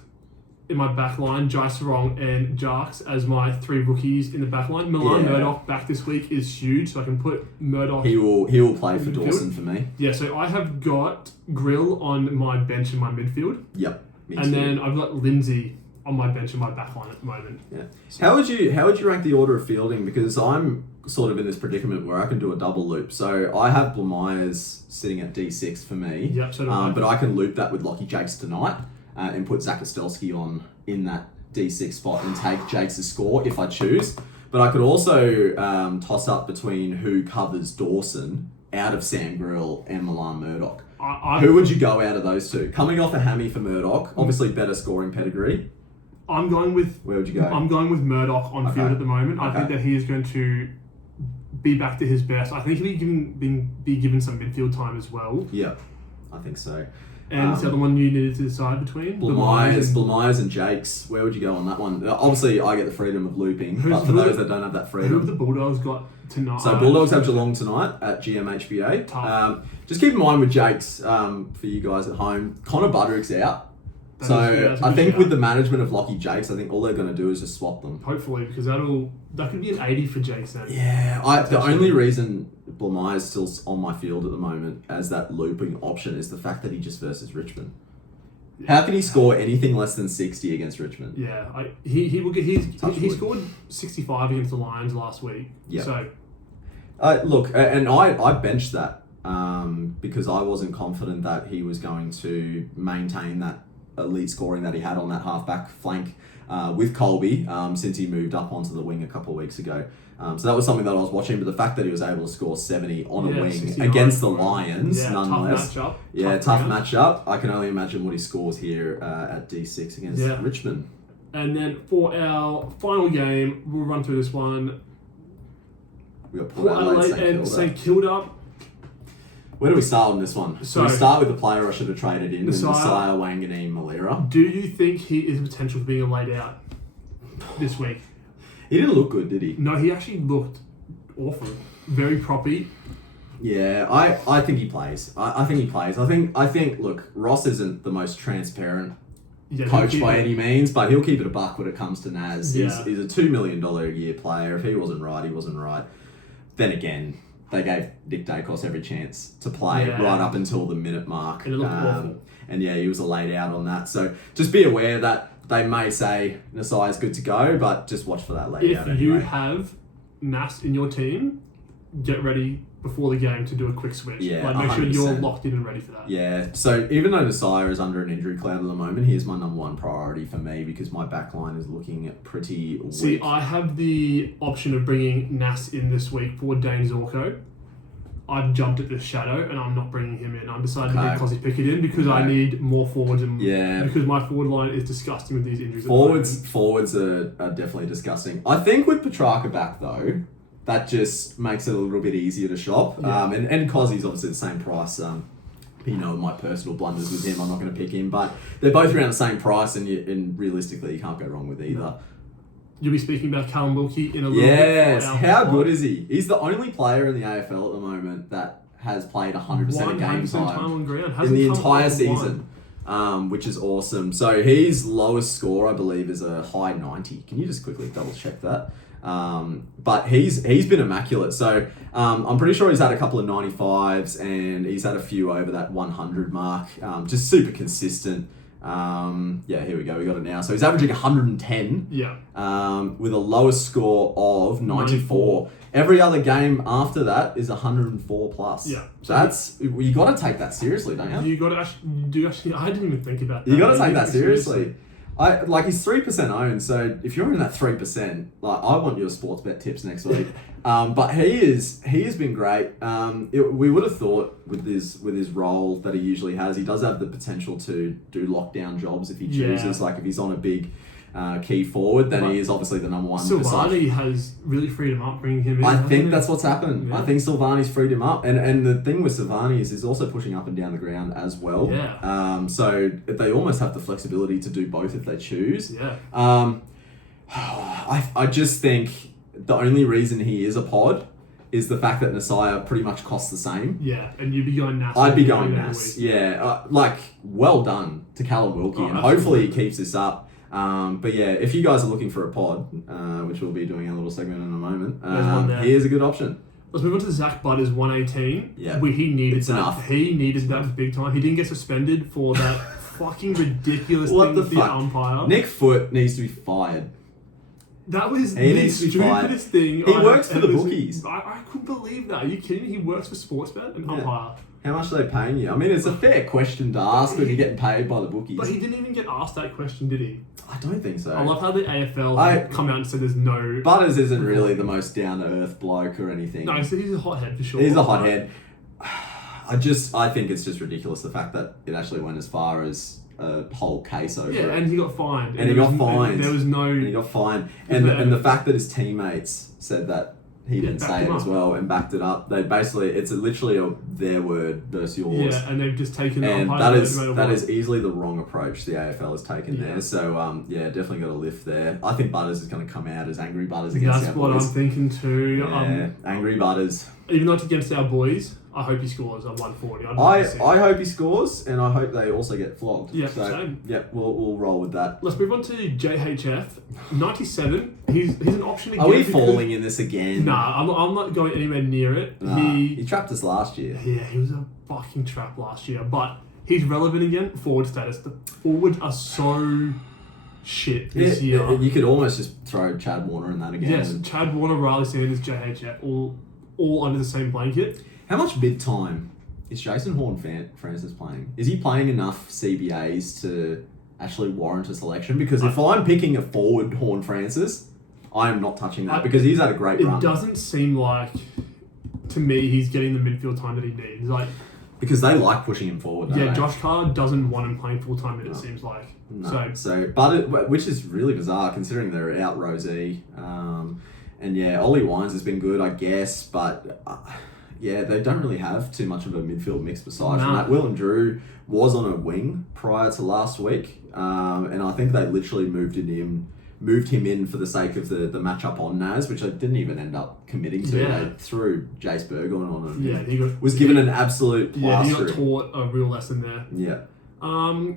in my back line, Jai Sarong and Jarks as my 3 rookies in the back line. Milan Murdoch back this week is huge, so I can put Murdoch. He will play for Dawson for me. Yeah, so I have got Grill on my bench in my midfield. Yep. And then I've got Lindsay on my bench in my back line at the moment. Yeah. So how would you rank the order of fielding? Because I'm sort of in this predicament where I can do a double loop. So I have Bill Myers sitting at D6 for me. Yep. So do I. But I can loop that with Lockie Jakes tonight. And put Zach Kostelski on in that D6 spot and take Jakes' score if I choose. But I could also toss up between who covers Dawson out of Sam Grill and Milan Murdoch. Who would you go out of those two? Coming off a hammy for Murdoch, obviously better scoring pedigree. I'm going with... Where would you go? I'm going with Murdoch on field at the moment. I think that he is going to be back to his best. I think he'll be given some midfield time as well. Yeah, I think so. And the other one you needed to decide between? Blamires and Jakes. Where would you go on that one? Obviously, I get the freedom of looping, but for those that don't have that Who have the freedom. Bulldogs got tonight? So Bulldogs have Geelong tonight at GMHBA. Tough. Just keep in mind with Jakes, for you guys at home, Connor Budrick's out. That's a I good think shout. with the management of Lockie Jakes, I think all they're going to do is just swap them. Hopefully, because that could be an 80 for Jakes then. Yeah, the only reason Blamire is still on my field at the moment as that looping option is the fact that he just versus Richmond. How can he score anything less than 60 against Richmond? Yeah, he will get he Touch wood. scored 65 against the Lions last week. Yeah. So Look, and I benched that because I wasn't confident that he was going to maintain that elite scoring that he had on that halfback flank with Colby since he moved up onto the wing a couple of weeks ago. So that was something that I was watching, but the fact that he was able to score 70 on a wing 69 against the Lions, yeah, nonetheless. Tough matchup. Tough round. matchup. I can only imagine what he scores here at D6 against Richmond. And then for our final game, we'll run through this one. We got Port Port Adelaide Adelaide, and St St Kilda. Where do we start on this one? So- we start with the player I should have traded in, Nasiah. Messiah Wanganeen Malira. Do you think he is potential for being laid out this week? He didn't look good, did he? No, he actually looked awful. Very proppy. Yeah, I think he plays. I think he plays. I think. Look, Ross isn't the most transparent Yeah, coach he- by any means, but he'll keep it a buck when it comes to Naz. Yeah. He's a $2 million a year player. If he wasn't right, he wasn't right. Then again, they gave Nick Dacos every chance to play Yeah. right up until the minute mark. And it looked awful. And yeah, he was laid out on that. So just be aware that they may say Nasai's good to go, but just watch for that laid out If you anyway. have Nas in your team, get ready before the game to do a quick switch. Yeah, like make sure you're 100%. locked in and ready for that. Yeah, so even though Nasiah is under an injury cloud at the moment, he is my number one priority for me because my backline is looking pretty weak. See, I have the option of bringing Nas in this week for Dane Zorko. I've jumped at the shadow and I'm not bringing him in. I'm decided to Okay. bring Cosy Pickett in because I Okay. need more forwards and Yeah. because my forward line is disgusting with these injuries. At the moment. Forwards are definitely disgusting. I think with Petrarca back though, that just makes it a little bit easier to shop. Yeah. And Cozzy's obviously the same price. My personal blunders with him, I'm not going to pick him, but they're both around the same price, and realistically, you can't go wrong with either. You'll be speaking about Callum Wilkie in a little Yes, bit. for our how pod. good is he? He's the only player in the AFL at the moment that has played 100% of game 100% time on ground. in Hasn't the come entire off season, one. which is awesome. So his lowest score, I believe, is a high 90. Can you just quickly double check that? But he's been immaculate. So I'm pretty sure he's had a couple of 95s and he's had a few over that 100 mark. Just super consistent. Here we go. We got it now. So he's averaging 110 Yeah. with a lowest score of 94. Every other game after that is 104 plus. Yeah. So that's you got to take that seriously, don't you? You got to actually. I didn't even think about that. You got to Man. take that seriously. He's 3% owned, so if you're in that 3%, I want your sports bet tips next week. But he has been great. We would have thought with his role that he usually has, he does have the potential to do lockdown jobs if he chooses. Yeah. Like if he's on a big key forward, then he is obviously the number one. Silvani has really freed him up, bringing him in. I hasn't think he? that's what's happened. Yeah. I think Silvani's freed him up. And the thing with Silvani is he's also pushing up and down the ground as well. Yeah. So they almost have the flexibility to do both if they choose. Yeah. I just think the only reason he is a pod is the fact that Nasiah pretty much costs the same. Yeah, and you'd be going Nas. I'd be every going week. Nas. Yeah. Well done to Callum Wilkie. Oh, And hopefully he absolutely. keeps this up. But yeah, if you guys are looking for a pod, which we'll be doing a little segment in a moment, There's one there. he is a good option. Let's move on to Zach Butters, 118. Yeah. He needed It's that. enough. He needed that big time. He didn't get suspended for that fucking ridiculous What thing the with the fuck? umpire. Nick Foot needs to be fired. That was He the needs to be fired. stupidest thing. He I works have for the ever bookies. seen. I couldn't believe that. Are you kidding me? He works for Sportsbet and Yeah. umpire. How much are they paying you? I mean, it's a fair question to ask when you're getting paid by the bookies. But he didn't even get asked that question, did he? I don't think so. I love how the AFL I- come out and said there's no... Butters isn't really the most down-to-earth bloke or anything. No, so he's a hothead for sure. He's a hothead. I think it's just ridiculous the fact that it actually went as far as a whole case over Yeah, it. and he got fined. And he there got was- fined. and there was no... And he got fined. And the fact that his teammates said that he didn't backed say him it as up. well and backed it up. They basically, it's literally their word versus yours. Yeah, and they've just taken the And umpire's that word is no that matter is easily the wrong approach the AFL has taken Yeah. there. So yeah, definitely got a lift there. I think Butters is going to come out as Angry Butters what. against That's our what I'm boys. thinking too. Yeah, Angry Butters. Even though it's against our boys, I hope he scores a 140. I'd I like to see it. hope he scores, and I hope they also get flogged. Yeah, so same. yeah, we'll roll with that. Let's move on to JHF 97. He's an option again. Are we because- falling in this again? Nah, I'm not going anywhere near it. Nah, he trapped us last year. Yeah, he was a fucking trap last year, but he's relevant again. Forward status. The forwards are so shit this year. You could almost just throw Chad Warner in that again. Yes, Chad Warner, Riley Sanders, JHF, all under the same blanket. How much bid time is Jason Horn-Francis playing? Is he playing enough CBAs to actually warrant a selection? Because if I'm picking a forward Horn-Francis, I am not touching that because he's had a great run. It doesn't seem like, to me, he's getting the midfield time that he needs. Like, Because they like pushing him forward, don't yeah, they? Josh Carr doesn't want him playing full time. It seems like. No. So Which is really bizarre considering they're out Rosie. And yeah, Ollie Wines has been good, I guess, but yeah, they don't really have too much of a midfield mix besides from No. that. Willem Drew was on a wing prior to last week, and I think they literally moved him in for the sake of the matchup on Naz, which I didn't even end up committing to. Yeah. They threw Jace Burgoyne on and yeah, he got was given an absolute yeah, he got plastering. taught a real lesson there. Yeah.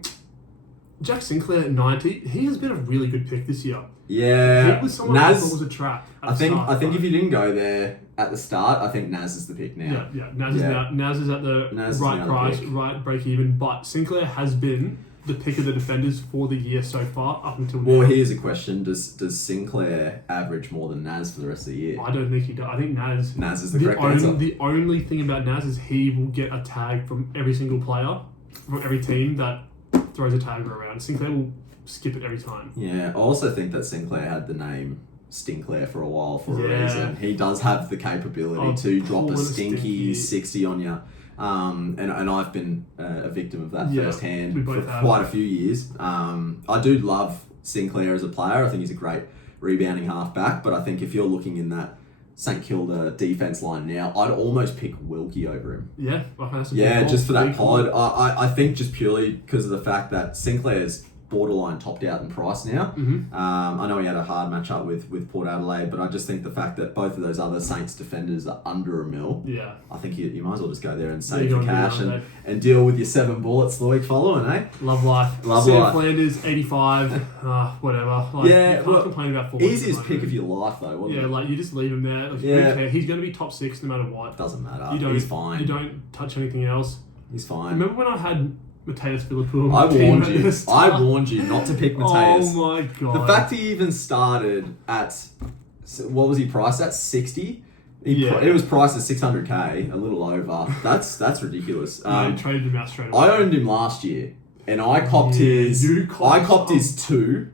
Jack Sinclair at 90. He has been a really good pick this year. Yeah. He was someone I Naz, thought was a trap. at I the think start, if but- you didn't go there at the start, I think Naz is the pick now. Yeah. Naz is Yeah. now. Naz is at the Naz is right now the price, pick. right break even. But Sinclair has been the pick of the defenders for the year so far, up until Well, now. here's a question: Does Sinclair average more than Naz for the rest of the year? I don't think he does. I think Naz. Naz is the correct answer. The only thing about Naz is he will get a tag from every single player, from every team that throws a tag around. Sinclair will skip it every time. Yeah, I also think that Sinclair had the name Stinclair for a while for a Yeah. reason. He does have the capability Of to drop a pulling a stinky stinky. 60 on you. And I've been a victim of that Yeah, firsthand we for both have. quite a few years. I do love Sinclair as a player. I think he's a great rebounding halfback, but I think if you're looking in that St Kilda defense line now, I'd almost pick Wilkie over him. Yeah, I think that's a Yeah, good just for call. that Big call. pod. I think just purely because of the fact that Sinclair's borderline topped out in price now. Mhm. I know he had a hard matchup with Port Adelaide, but I just think the fact that both of those other Saints defenders are under a mil, Yeah. I think you might as well just go there and Yeah, save you the gotta do cash that, and, mate. and deal with your 7 bullets the week following, eh? Love life. Love Sam life. Flanders, 85. Whatever. Like, Yeah, you can't well, complain about forwards. Easiest at the pick moment. of your life though, wasn't Yeah, it? like you just leave him there. Like, Yeah. who cares? He's going to be top 6 no matter what. Doesn't matter. You don't, He's fine. You don't touch anything else. He's fine. Remember when I had Mateus Philippou? I warned at you. the start? I warned you not to pick Mateus. Oh my god. The fact he even started at, what was he priced at? 60? It was priced at 600k, a little over. That's ridiculous. I traded him out straight away. I owned him last year, and I copped Yeah, his. you copped I copped some. his 2,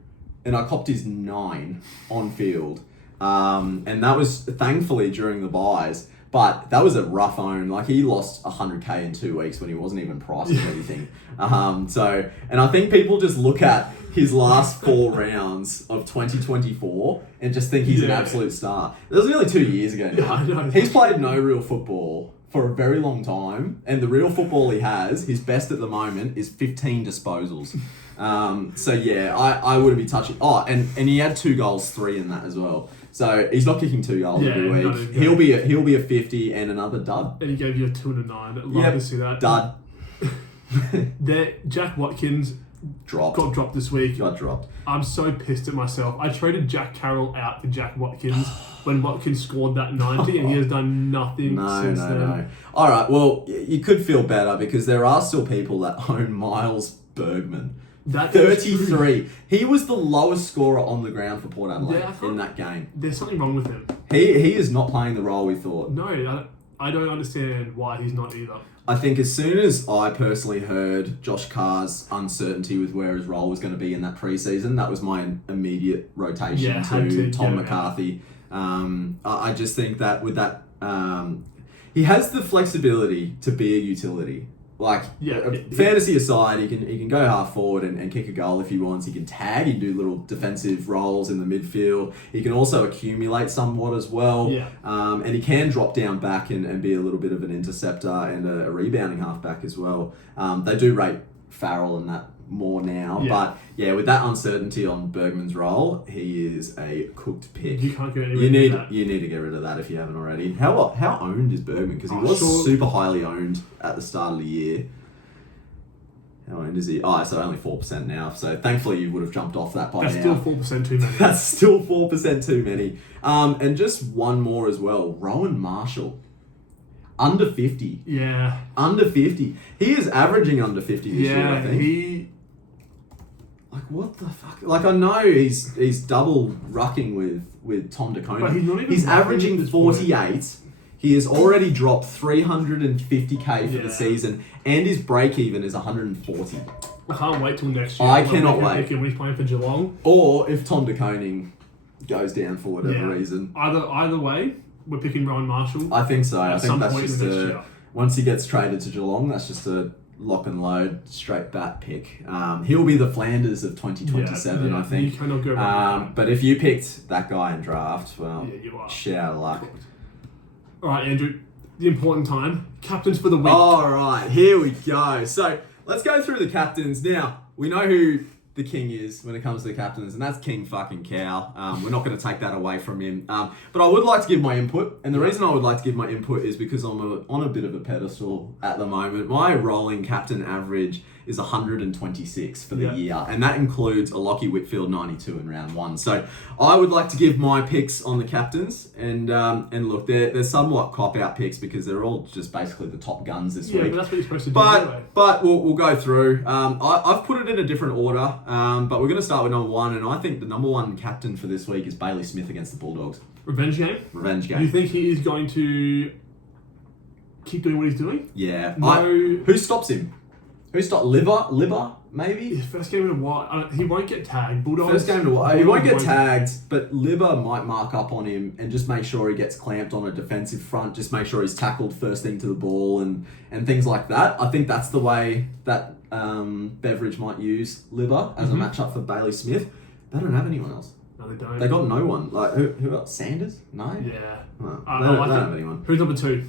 and I copped his 9 on field, and that was thankfully during the buys. But that was a rough own. Like he lost 100k in 2 weeks when he wasn't even priced or anything. And I think people just look at his last 4 rounds of 2024 and just think he's an Yeah. absolute star. That was nearly 2 years ago now. Yeah, I know. He's played no real football for a very long time, and the real football he has, his best at the moment, is 15 disposals. So yeah, I wouldn't be touching. Oh, and he had 2 goals, 3 in that as well. So he's not kicking 2 goals Yeah, every not week. even He'll be a 50 and another dud. And he gave you a 2 and a 9. Love Yep, to see that. Dud. Jack Watkins Dropped. got dropped this week. Got dropped. I'm so pissed at myself. I traded Jack Carroll out for Jack Watkins when Watkins scored that 90 and he has done nothing since then. No. All right, well, you could feel better because there are still people that own Miles Bergman. That is true. 33. He was the lowest scorer on the ground for Port Adelaide Yeah, I thought- in that game. There's something wrong with him. He is not playing the role we thought. No, I don't understand why he's not either. I think as soon as I personally heard Josh Carr's uncertainty with where his role was going to be in that preseason, that was my immediate rotation Yeah, had to to Tom get him McCarthy. I just think that with that, he has the flexibility to be a utility. Like, Yeah. fantasy aside, he can go half forward and kick a goal if he wants. He can tag, he can do little defensive roles in the midfield. He can also accumulate somewhat as well. Yeah. And he can drop down back and be a little bit of an interceptor and a rebounding halfback as well. They do rate Farrell and that more now. Yeah. But yeah, with that uncertainty on Bergman's role, he is a cooked pick. You can't get any You need that. you need to get rid of that if you haven't already. How owned is Bergman? Because he Oh, was sure. super highly owned at the start of the year. How owned is he? Oh, so only 4% now. So thankfully you would have jumped off that by That's now. still 4% too many. That's still 4% too many. And just one more as well. Rowan Marshall. Under 50. Yeah. Under 50. He is averaging under 50 this year, I Yeah, think. Like, what the fuck? Like, I know he's double rucking with Tom DeConey. But he's not even He's rucking at averaging this point. 48. He has already dropped 350k for the Yeah. season, and his break even is 140. I can't wait till next year. I when cannot we can wait. pick him when he's playing for Geelong. Or if Tom DeConing goes down for whatever Yeah. reason. Either way, we're picking Rowan Marshall. I think so. I At think some that's point in just the next a... year. Once he gets traded to Geelong, that's just a lock and load, straight bat pick. He'll be the Flanders of 2027, Yeah, I think. You cannot go wrong with But if you picked that guy in draft, well, that. Yeah, you are. shit out of luck. All right, Andrew. The important time. Captains for the week. All right, here we go. So let's go through the captains. Now, we know who the king is when it comes to the captains, and that's King fucking Cow. We're not going to take that away from him. But I would like to give my input, and the reason I would like to give my input is because I'm on a bit of a pedestal at the moment. My rolling captain average is 126 for the Yeah. year, and that includes a Lockie Whitfield 92 in round one. So I would like to give my picks on the captains, and look, they're somewhat cop-out picks because they're all just basically the top guns this Yeah, week. but that's what you're supposed to do anyway. But we'll go through. I've put it in a different order, but we're going to start with number one, and I think the number one captain for this week is Bailey Smith against the Bulldogs. Revenge game? Revenge Do you game. think he is going to keep doing what he's doing? Yeah. No. Who stops him? Who stopped Libba, maybe? His first game in a while. He won't get tagged. Bulldogs. First game to what? He won't get Bulldogs tagged, but Libba might mark up on him and just make sure he gets clamped on a defensive front, just make sure he's tackled first thing to the ball and things like that. I think that's the way that Beveridge might use Libba as a matchup for Bailey Smith. They don't have anyone else. No, they don't. They got no one. Like who else? Sanders? No. Yeah. No. I They don't like have it. anyone. Who's number two?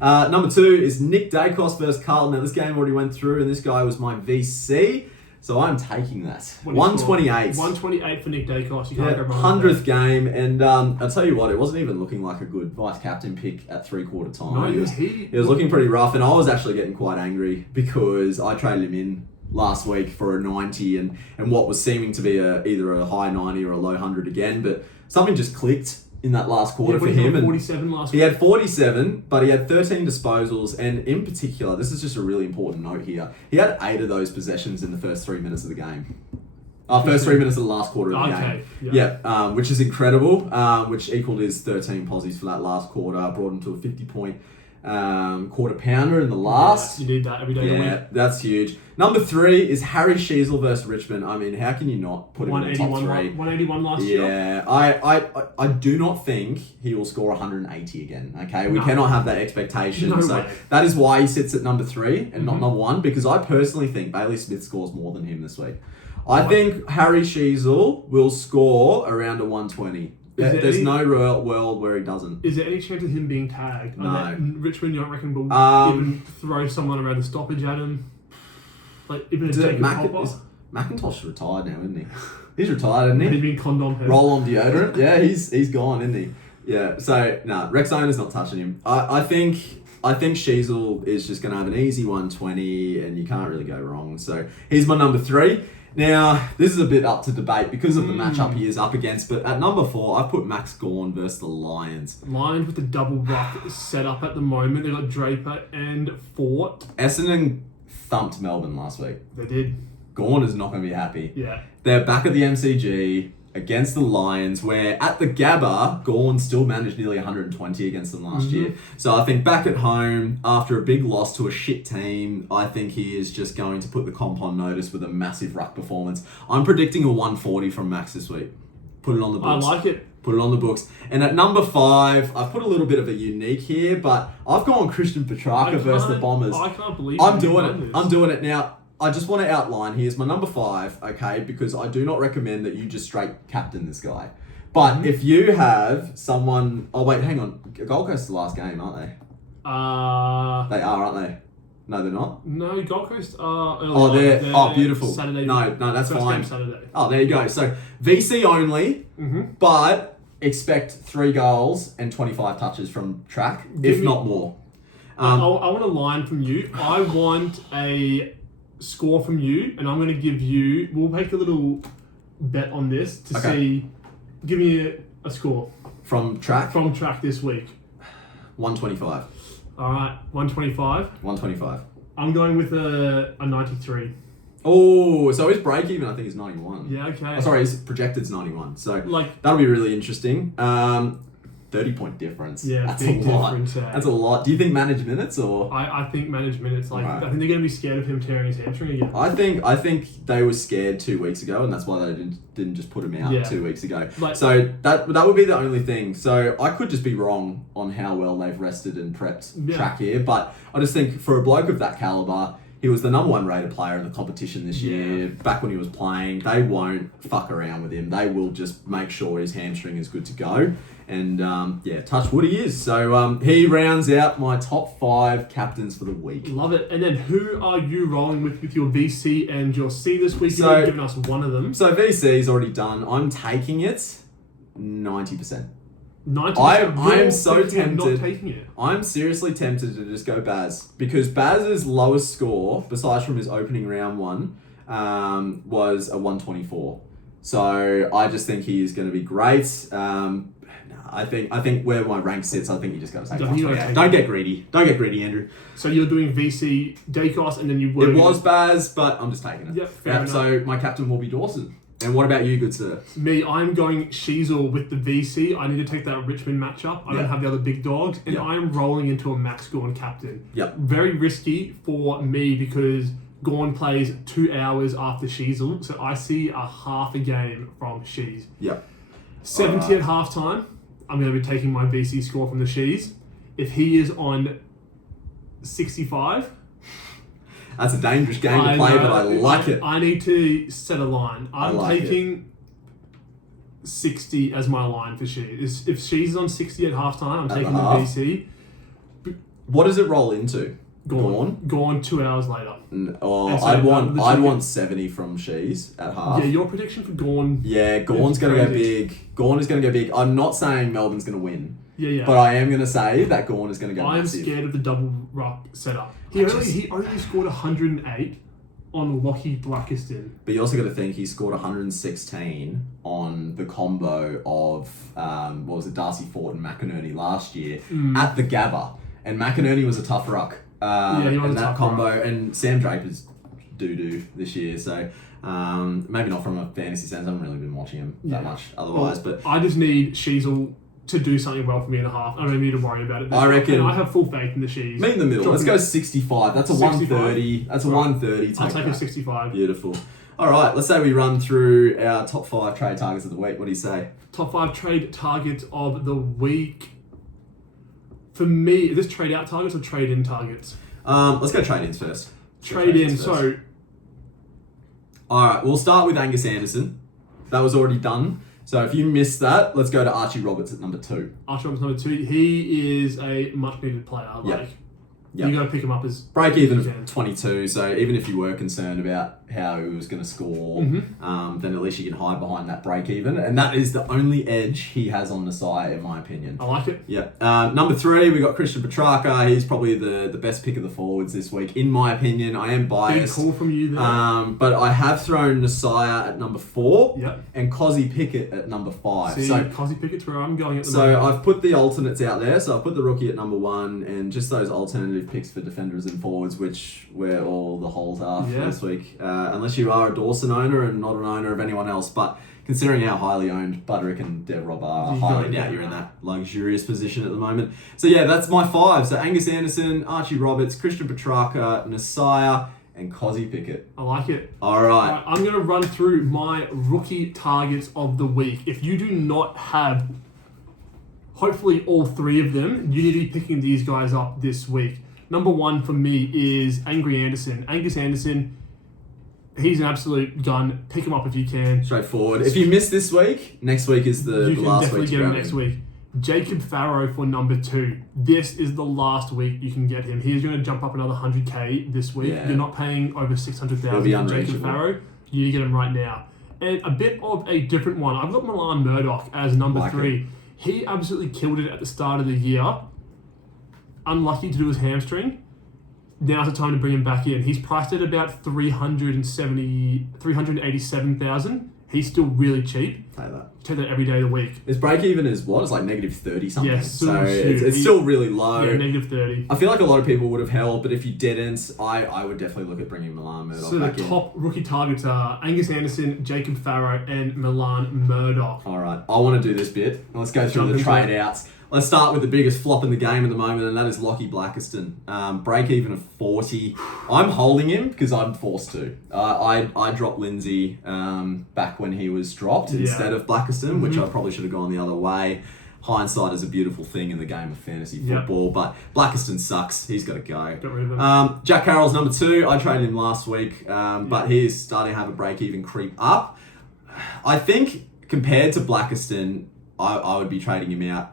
Number two is Nick Dacos versus Carlton. Now this game already went through, and this guy was my VC, so I'm taking that. What do you score? 128. 128 for Nick Dacos. You Yeah, can't go wrong. 100th game, and I'll tell you what, it wasn't even looking like a good vice captain pick at 3/4 time. No, It was looking pretty rough, and I was actually getting quite angry because I traded him in last week for a 90 and what was seeming to be either a high 90 or a low 100 again, but something just clicked in that last quarter for him. And 47 last he week. had 47, but he had 13 disposals, and in particular, this is just a really important note here, he had 8 of those possessions in the first 3 minutes of the game. First 3 minutes of the last quarter of the Okay, game. yeah. Which is incredible, which equaled his 13 posies for that last quarter, brought him to a 50-point quarter pounder in the last. Yeah, you need that every day of the Yeah, week. that's huge. Number 3 is Harry Sheasel versus Richmond. I mean, how can you not put him in the top 3? 181 last year. Yeah, I do not think he will score 180 again. Okay, we No. cannot have that expectation. No so way. that is why he sits at number 3 and not Mhm. number 1, because I personally think Bailey Smith scores more than him this week. I What? think Harry Sheasel will score around a 120. Is there There's any- no world where he doesn't. Is there any chance of him being tagged? No. Richmond, you don't reckon will Um, even throw someone around the stoppage at him? Like, even a Is it Jacob Mac- Popper? is- McIntosh retired now, isn't he? He's retired, isn't He'd he? been condom head. Roll on deodorant. Yeah, he's gone, isn't he? Yeah. So no, Rex Owen's not touching him. I think Sheasel is just going to have an easy 120, and you can't really go wrong. So he's my number 3. Now this is a bit up to debate because of the matchup he is up against. But at number 4, I put Max Gawn versus the Lions. Lions with the double ruck set up at the moment. They've got Draper and Fort. Essendon thumped Melbourne last week. They did. Gawn is not going to be happy. Yeah. They're back at the MCG against the Lions, where at the Gabba, Gawn still managed nearly 120 against them last year. So I think back at home, after a big loss to a shit team, I think he is just going to put the comp on notice with a massive ruck performance. I'm predicting a 140 from Max this week. Put it on the I books. like it. Put it on the books. And at number 5, I've put a little bit of a unique here, but I've gone Christian Petrarca versus the Bombers. I can't believe I'm you've doing done it. this. I'm doing it now. I just want to outline, here's my number 5, okay, because I do not recommend that you just straight captain this guy. But if you have someone... Oh, wait, hang on. Gold Coast is the last game, aren't they? They are, aren't they? No, they're not? No, Gold Coast are early Oh, on. they're... They're Oh, beautiful. Saturday. No, that's first fine. game Saturday. Oh, there you go. So, VC only, but expect 3 goals and 25 touches from track, if not more. I want a line from you. I want a score from you, and I'm going to give you... We'll make a little bet on this to see... Give me a score. From track? From track this week. 125. All right, 125. 125. I'm going with a 93. Oh, so his break even I think is 91. Yeah, okay. Oh, sorry, his projected's 91. So Like, that'll be really interesting. 30-point difference. yeah, That's big a lot. difference. That's a lot. Do you think managed minutes or? I think management. It's like Right. I think they're going to be scared of him tearing his hamstring again. I think they were scared 2 weeks ago, and that's why they didn't just put him out Yeah. 2 weeks ago. Like- So that would be the only thing. So I could just be wrong on how well they've rested and prepped Yeah. track here, but I just think for a bloke of that caliber, he was the number 1 rated player in the competition this year. Back when he was playing, they won't fuck around with him. They will just make sure his hamstring is good to go. And touch wood he is. So he rounds out my top 5 captains for the week. Love it. And then who are you rolling with your VC and your C this week? So- You've given us one of them. So VC's already done. I'm taking it 90%. 90%. I am You're so thinking of tempted. Not taking it. I'm seriously tempted to just go Baz. Because Baz's lowest score, besides from his opening round one, was a 124. So I just think he is going to be great. I think where my rank sits, I think you just got to take Don't you gotta 128. take Don't it. get greedy. Don't get greedy, Andrew. So you're doing VC Dacos and then you were... It was Baz, but I'm just taking it. Yep, fair enough. So my captain will be Dawson. And what about you, good sir? Me, I'm going Sheasel with the VC. I need to take that Richmond matchup. I Yeah. don't have the other big dogs. And Yeah. I'm rolling into a Max Gorn captain. Yep. Very risky for me because Gorn plays 2 hours after Sheasel. So I see a half a game from Shees. Yep. 70 at halftime. I'm going to be taking my VC score from the Shees. If he is on 65... That's a dangerous game to play, but I like it. I need to set a line. I'm like taking 60 as my line for Shees. If Shees is on 60 at halftime, I'm At taking the the half? VC. What does it roll into? Gone 2 hours later. Oh, And so I'd the want chicken- 70 from Shees at half. Yeah, your prediction for Gorn. Yeah, Gorn's It's going to go crazy. big. Gorn is going to go big. I'm not saying Melbourne's going to win, Yeah. but I am going to say that Gorn is going to go I am massive. scared of the double ruck setup. He only scored 108 on Lockie Blackiston. But you also got to think he scored 116 on the combo of what was it, Darcy Fort and McInerney last year at the Gabba, and McInerney was a tough ruck. He was and a that tough combo, ruck. and Sam Draper's doo-doo this year, so maybe not from a fantasy sense. I haven't really been watching him that much otherwise, but I just need Sheasel to do something well for me in a half. I don't need to worry about it. I reckon- And I have full faith in the Shees. meet in the middle. Let's go 65. That's a 65. 130. That's a Right. 130. I'll take a that. 65. Beautiful. All right, let's say we run through our top 5 trade targets of the week. What do you say? Top 5 trade targets of the week. For me, is this trade out targets or trade in targets? Let's go trade-ins first. Let's go Trade in. trade-ins first. So All right, we'll start with Angus Anderson. That was already done. So if you missed that, let's go to Archie Roberts at number 2. Archer Roberts number 2. He is a much needed player. Like Yep. you got to pick him up as Break even Yeah. of 22, so even if you were concerned about how he was going to score, then at least you can hide behind that break even. And that is the only edge he has on the side, in my opinion. I like it. Yeah. Number 3, we got Christian Petrarca. He's probably the best pick of the forwards this week, in my opinion. I am Big biased. call from you there. But I have thrown Nasiah at number 4 Yep. and Cozzy Pickett at number 5. See, So Cozzy Pickett's where I'm going at the So moment. I've put the alternates out there. So I've put the rookie at number 1 and just those alternative picks for defenders and forwards, which where all the holes are for Yeah. this week. Unless you are a Dawson owner and not an owner of anyone else. But considering how highly owned Budrick and Dev Rob are, I You highly gotta doubt do you're in that. that luxurious position at the moment. So yeah, that's my 5. So Angus Anderson, Archie Roberts, Christian Petrarca, Nasiah, and Cozzy Pickett. I like it. All right. Right, I'm going to run through my rookie targets of the week. If you do not have, hopefully, all three of them, you need to be picking these guys up this week. Number one for me is Angry Anderson. Angus Anderson, he's an absolute gun. Pick him up if you can. Straightforward. If you miss this week, next week is the You can last definitely week to get him grab next him. week. Jacob Farrow for number 2. This is the last week you can get him. He's going to jump up another 100k this week. Yeah. You're not paying over 600,000 It'll be for Jacob unreachable. Farrow. You need to get him right now. And a bit of a different one. I've got Milan Murdoch as number Like 3. He absolutely killed it at the start of the year. Unlucky to do his hamstring. Now's the time to bring him back in. He's priced at about 387,000. He's still really cheap. Say that. Take that every day of the week. His break even is what? It's like negative 30 something. Yeah, so super it's huge. still really low. Yeah, negative 30. I feel like a lot of people would have held, but if you didn't, I would definitely look at bringing Milan Murdoch So back the in. top rookie targets are Angus Anderson, Jacob Farrow, and Milan Murdoch. All right, I want to do this bit. Let's go through Jump the into trade it. outs. Let's start with the biggest flop in the game at the moment, and that is Lockie Blackiston. Break even of 40. I'm holding him because I'm forced to. I dropped Lindsay back when he was dropped instead of Blackiston, which I probably should have gone the other way. Hindsight is a beautiful thing in the game of fantasy football, but Blackiston sucks. He's got to go. Got rid of him. Jack Carroll's number 2. I traded him last week, but he's starting to have a break-even creep up. I think compared to Blackiston, I would be trading him out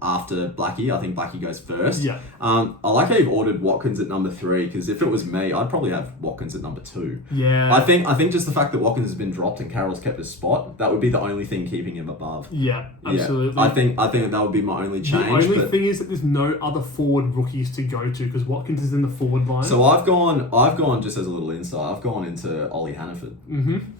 after Blackie. I think Blackie goes first. Yeah. I like how you've ordered Watkins at number 3, because if it was me, I'd probably have Watkins at number 2. Yeah. I think just the fact that Watkins has been dropped and Carroll's kept his spot, that would be the only thing keeping him above. Yeah, absolutely. Yeah, I think that would be my only change. The only but- thing is that there's no other forward rookies to go to because Watkins is in the forward line. So I've gone just as a little insight. I've gone into Ollie Hannaford,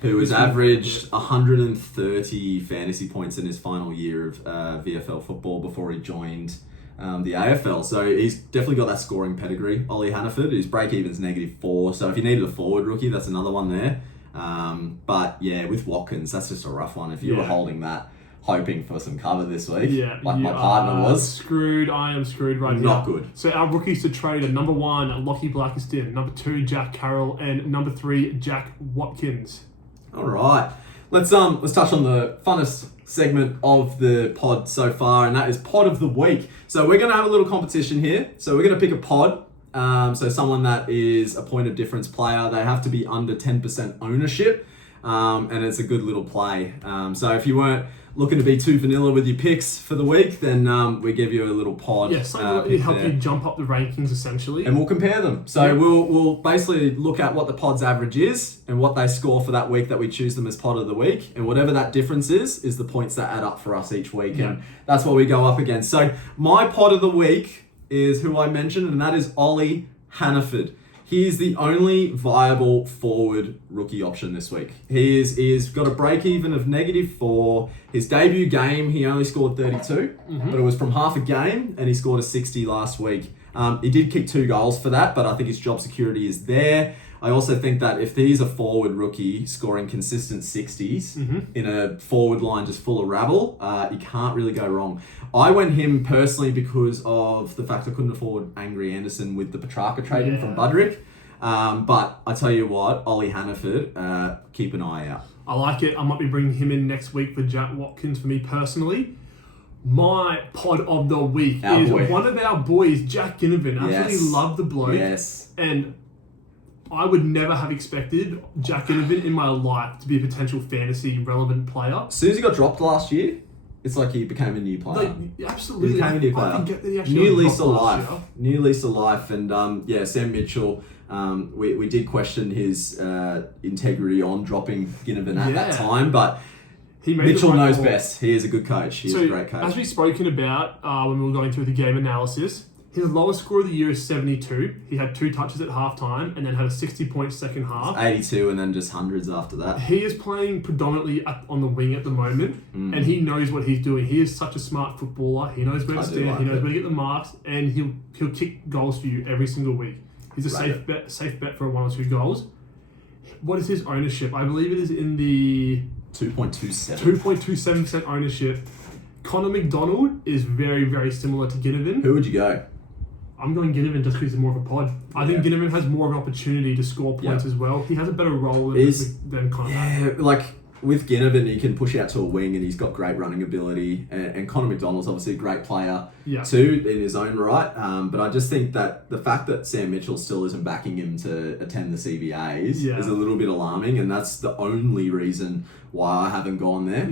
who has He's averaged 130 fantasy points in his final year of VFL football before he joined the AFL. So he's definitely got that scoring pedigree. Ollie Hannaford, his break even's -4. So if you needed a forward rookie, that's another one there. But yeah, with Watkins, that's just a rough one. If you were holding that, hoping for some cover this week, like you my partner are was, screwed. I am screwed right now. not good. So our rookies to trade are number 1, Lockie Blackiston, number 2, Jack Carroll, and number 3, Jack Watkins. All right, let's touch on the funnest segment of the pod so far, and that is pod of the week. So we're gonna have a little competition here. So we're gonna pick a pod. So someone that is a point of difference player. They have to be under 10% ownership, and it's a good little play. So if you weren't looking to be too vanilla with your picks for the week, then we give you a little pod. Yeah, something that will pick help there. you jump up the rankings essentially. And we'll compare them. So Yeah. we'll basically look at what the pod's average is and what they score for that week that we choose them as pod of the week. And whatever that difference is the points that add up for us each week. Yeah. And that's what we go up against. So my pod of the week is who I mentioned, and that is Ollie Hannaford. He is the only viable forward rookie option this week. He's got a break even of -4. His debut game, he only scored 32, but it was from half a game, and he scored a 60 last week. He did kick 2 goals for that, but I think his job security is there. I also think that if he's a forward rookie scoring consistent 60s in a forward line just full of rabble, you can't really go wrong. I went him personally because of the fact I couldn't afford Angry Anderson with the Petrarca trade in from Budrick. But I tell you what, Ollie Hannaford, keep an eye out. I like it. I might be bringing him in next week for Jack Watkins for me personally. My pod of the week Our is boy. one of our boys, Jack Ginnivan. I absolutely Yes. love the bloke. Yes. And I would never have expected Jack Ginnivan in my life to be a potential fantasy relevant player. As soon as he got dropped last year, it's like he became a new player. Like, absolutely. He became a new I player. forget that he actually New got lease of dropped last life. year. New lease of life. And Sam Mitchell, we did question his integrity on dropping Ginnivan at that time, but He made the Mitchell right knows call. best. He is a good coach. He's a great coach. As we've spoken about when we were going through the game analysis, his lowest score of the year is 72. He had 2 touches at halftime and then had a 60-point second half. 82 and then just hundreds after that. He is playing predominantly on the wing at the moment, and he knows what he's doing. He is such a smart footballer. He knows where to stand. like He knows it. where to get the marks, and he'll kick goals for you every single week. He's a Right. safe bet for 1 or 2 goals. What is his ownership? I believe it is in the 2.27. I'm going Ginnivan just because he's more of a pod. I think Ginnivan has more of an opportunity to score points as well. He has a better role than Connor. Yeah, like with Ginnivan, he can push out to a wing and he's got great running ability. And Connor McDonald's obviously a great player too in his own right. But I just think that the fact that Sam Mitchell still isn't backing him to attend the CBAs is a little bit alarming. And that's the only reason why I haven't gone there.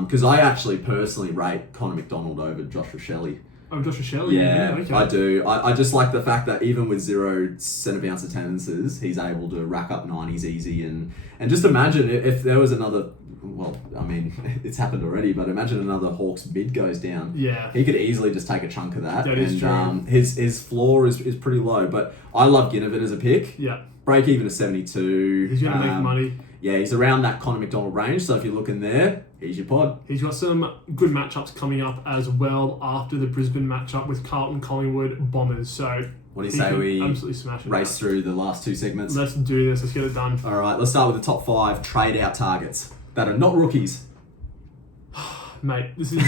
Because I actually personally rate Connor McDonald over Josh Rochelle. Oh, Josh Rochelle? Yeah, okay. I do. I just like the fact that even with 0 centre bounce attendances, he's able to rack up 90s easy. And just imagine if there was another, well, I mean, it's happened already, but imagine another Hawks bid goes down. Yeah. He could easily just take a chunk of that. That is true. His floor is pretty low, but I love Ginnivan as a pick. Yeah. Break even to 72. He's going to make money. Yeah, he's around that Connor McDonald range, so if you're looking there, he's your pod. He's got some good matchups coming up as well after the Brisbane matchup with Carlton Collingwood Bombers. So what do you say we absolutely smash it race through the last 2 segments? Let's do this. Let's get it done. All right, let's start with the top 5 trade out targets that are not rookies. Mate, this is...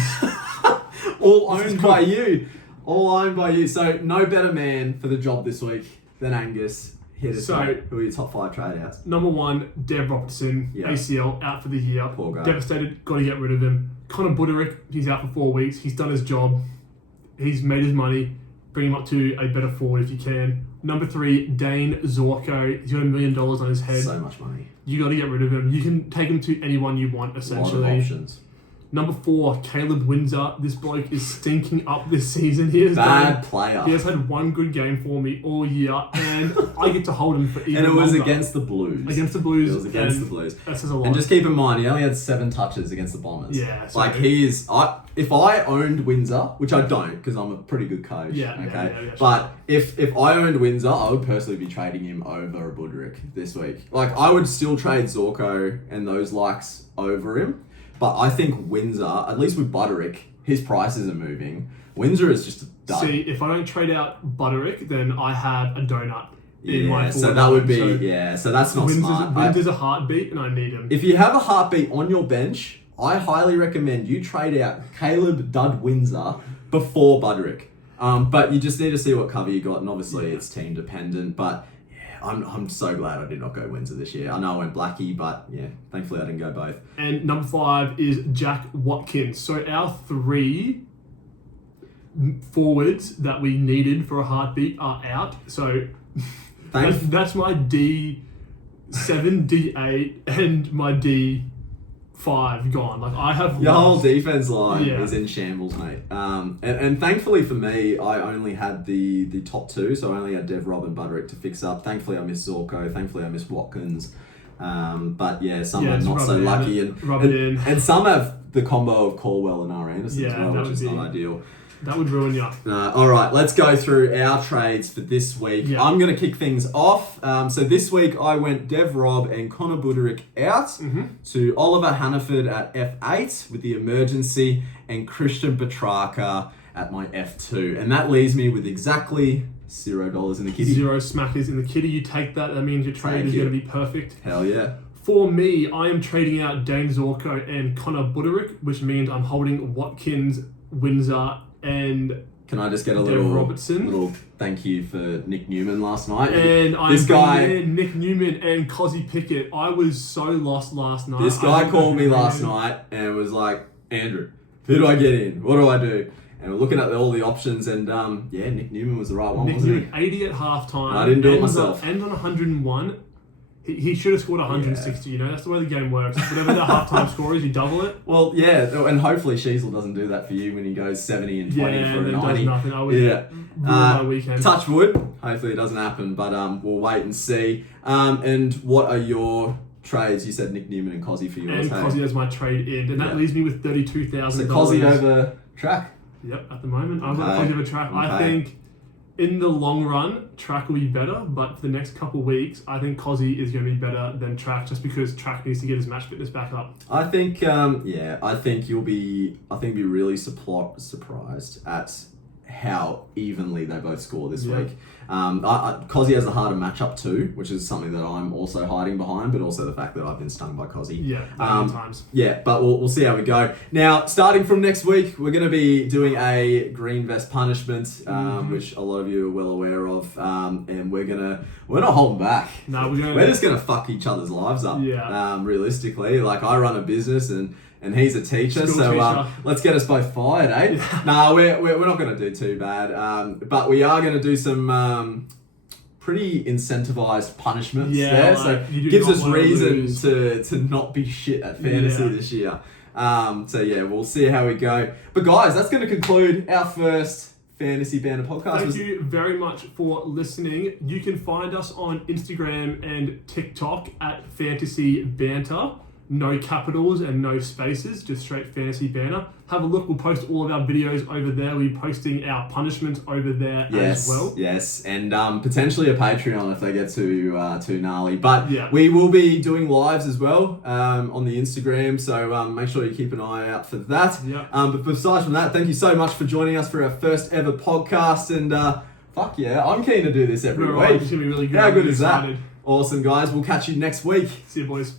All owned by you. All owned by you. So no better man for the job this week than Angus. Who are your top 5 trade outs? Number 1, Dev Robertson, ACL, out for the year. Poor guy. Devastated, got to get rid of him. Connor Buderick, he's out for 4 weeks. He's done his job. He's made his money. Bring him up to a better forward if you can. Number 3, Dane Zorko. He's got $1 million on his head. So much money. You got to get rid of him. You can take him to anyone you want, essentially. A lot of options. Number 4, Caleb Windsor. This bloke is stinking up this season. Bad player. He has had one good game for me all year, and I get to hold him for even And it was longer. against the Blues. Against the Blues. It was against the Blues. That says a lot. And just keep in mind, he only had 7 touches against the Bombers. Yeah. Like, he is... if I owned Windsor, which I don't, because I'm a pretty good coach. Yeah, but if I owned Windsor, I would personally be trading him over a Buderick this week. Like, I would still trade Zorko and those likes over him. But I think Windsor, at least with Buderick, his prices are moving. Windsor is just a dud. See, if I don't trade out Buderick, then I have a donut in my forward so that would be... line. So that's not smart. Windsor's a heartbeat, and I need him. If you have a heartbeat on your bench, I highly recommend you trade out Caleb Dud Windsor before Buderick. But you just need to see what cover you got, and obviously it's team dependent. But yeah, I'm so glad I did not go Windsor this year. I know I went Blackie, but yeah, thankfully I didn't go both. And number 5 is Jack Watkins. So our 3 forwards that we needed for a heartbeat are out. So that's my D7, D8, and my D5 gone. Like, I have your whole defense line Yeah. is in shambles, mate. And thankfully for me, I only had the top 2, so I only had Dev, Rob, and Buderick to fix up. Thankfully, I missed Zorko. Thankfully, I missed Watkins. But yeah, some are not so lucky, and some have the combo of Caldwell and R. Anderson as well, which is not ideal. That would ruin you. All right, let's go through our trades for this week. Yeah. I'm going to kick things off. So this week I went Dev Rob and Connor Buderick out to Oliver Hannaford at F8 with the emergency and Christian Petrarca at my F2. And that leaves me with exactly $0 in the kitty. 0 smackers in the kitty. You take that. That means your trade is going to be perfect. Hell yeah. For me, I am trading out Dane Zorko and Connor Buderick, which means I'm holding Watkins, Windsor, and can I just get a Robertson. little thank you for Nick Newman last night? And I'm Nick Newman and Cozzy Pickett. I was so lost last night. This guy called me last night and was like, Andrew, who do I get in? What do I do? And we're looking at all the options, and Nick Newman was the right one, wasn't he? 80 at halftime. I didn't do it myself. And on 101. He should have scored 160, you know? That's the way the game works. Whatever the halftime score is, you double it. Well, yeah, and hopefully Sheasel doesn't do that for you when he goes 70 and 20 for a 90. Does nothing. I would ruin my weekend. Touch wood. Hopefully it doesn't happen, but we'll wait and see. And what are your trades? You said Nick Newman and Cozzy for yours. And Cozzy as my trade in, and that leaves me with $32,000. So Cozzy over Track? Yep, at the moment. I've got Cozzy over Track. I think in the long run, Track will be better, but for the next couple of weeks, I think Cozzy is going to be better than Track, just because Track needs to get his match fitness back up. I think, I think you'll be really surprised at how evenly they both score this Yeah. week. Cozzy has a harder matchup too, which is something that I'm also hiding behind, but also the fact that I've been stung by Cozzy. Yeah, many times. Yeah, but we'll see how we go. Now, starting from next week, we're going to be doing a green vest punishment, which a lot of you are well aware of, and we're not holding back. No, We're just going to fuck each other's lives up. Yeah. Realistically, like I run a business and he's a teacher, School teacher. Let's get us both fired, eh? Nah, we're not going to do too bad, but we are going to do some pretty incentivized punishments there, so you do gives not us wanna reason lose. to not be shit at fantasy Yeah. this year. So yeah, we'll see how we go. But guys, that's going to conclude our first Fantasy Banter podcast. Thank you very much for listening. You can find us on Instagram and TikTok at Fantasy Banter. No capitals and no spaces, just straight Fantasy Banter. Have a look. We'll post all of our videos over there. We'll be posting our punishments over there as well. Yes, and potentially a Patreon if they get too gnarly. But Yeah. we will be doing lives as well on the Instagram, so make sure you keep an eye out for that. Yeah. But besides from that, thank you so much for joining us for our first ever podcast, and fuck yeah, I'm keen to do this every Right, week. it's going to be really good. How I'm good really is that? excited. Awesome, guys. We'll catch you next week. See you, boys.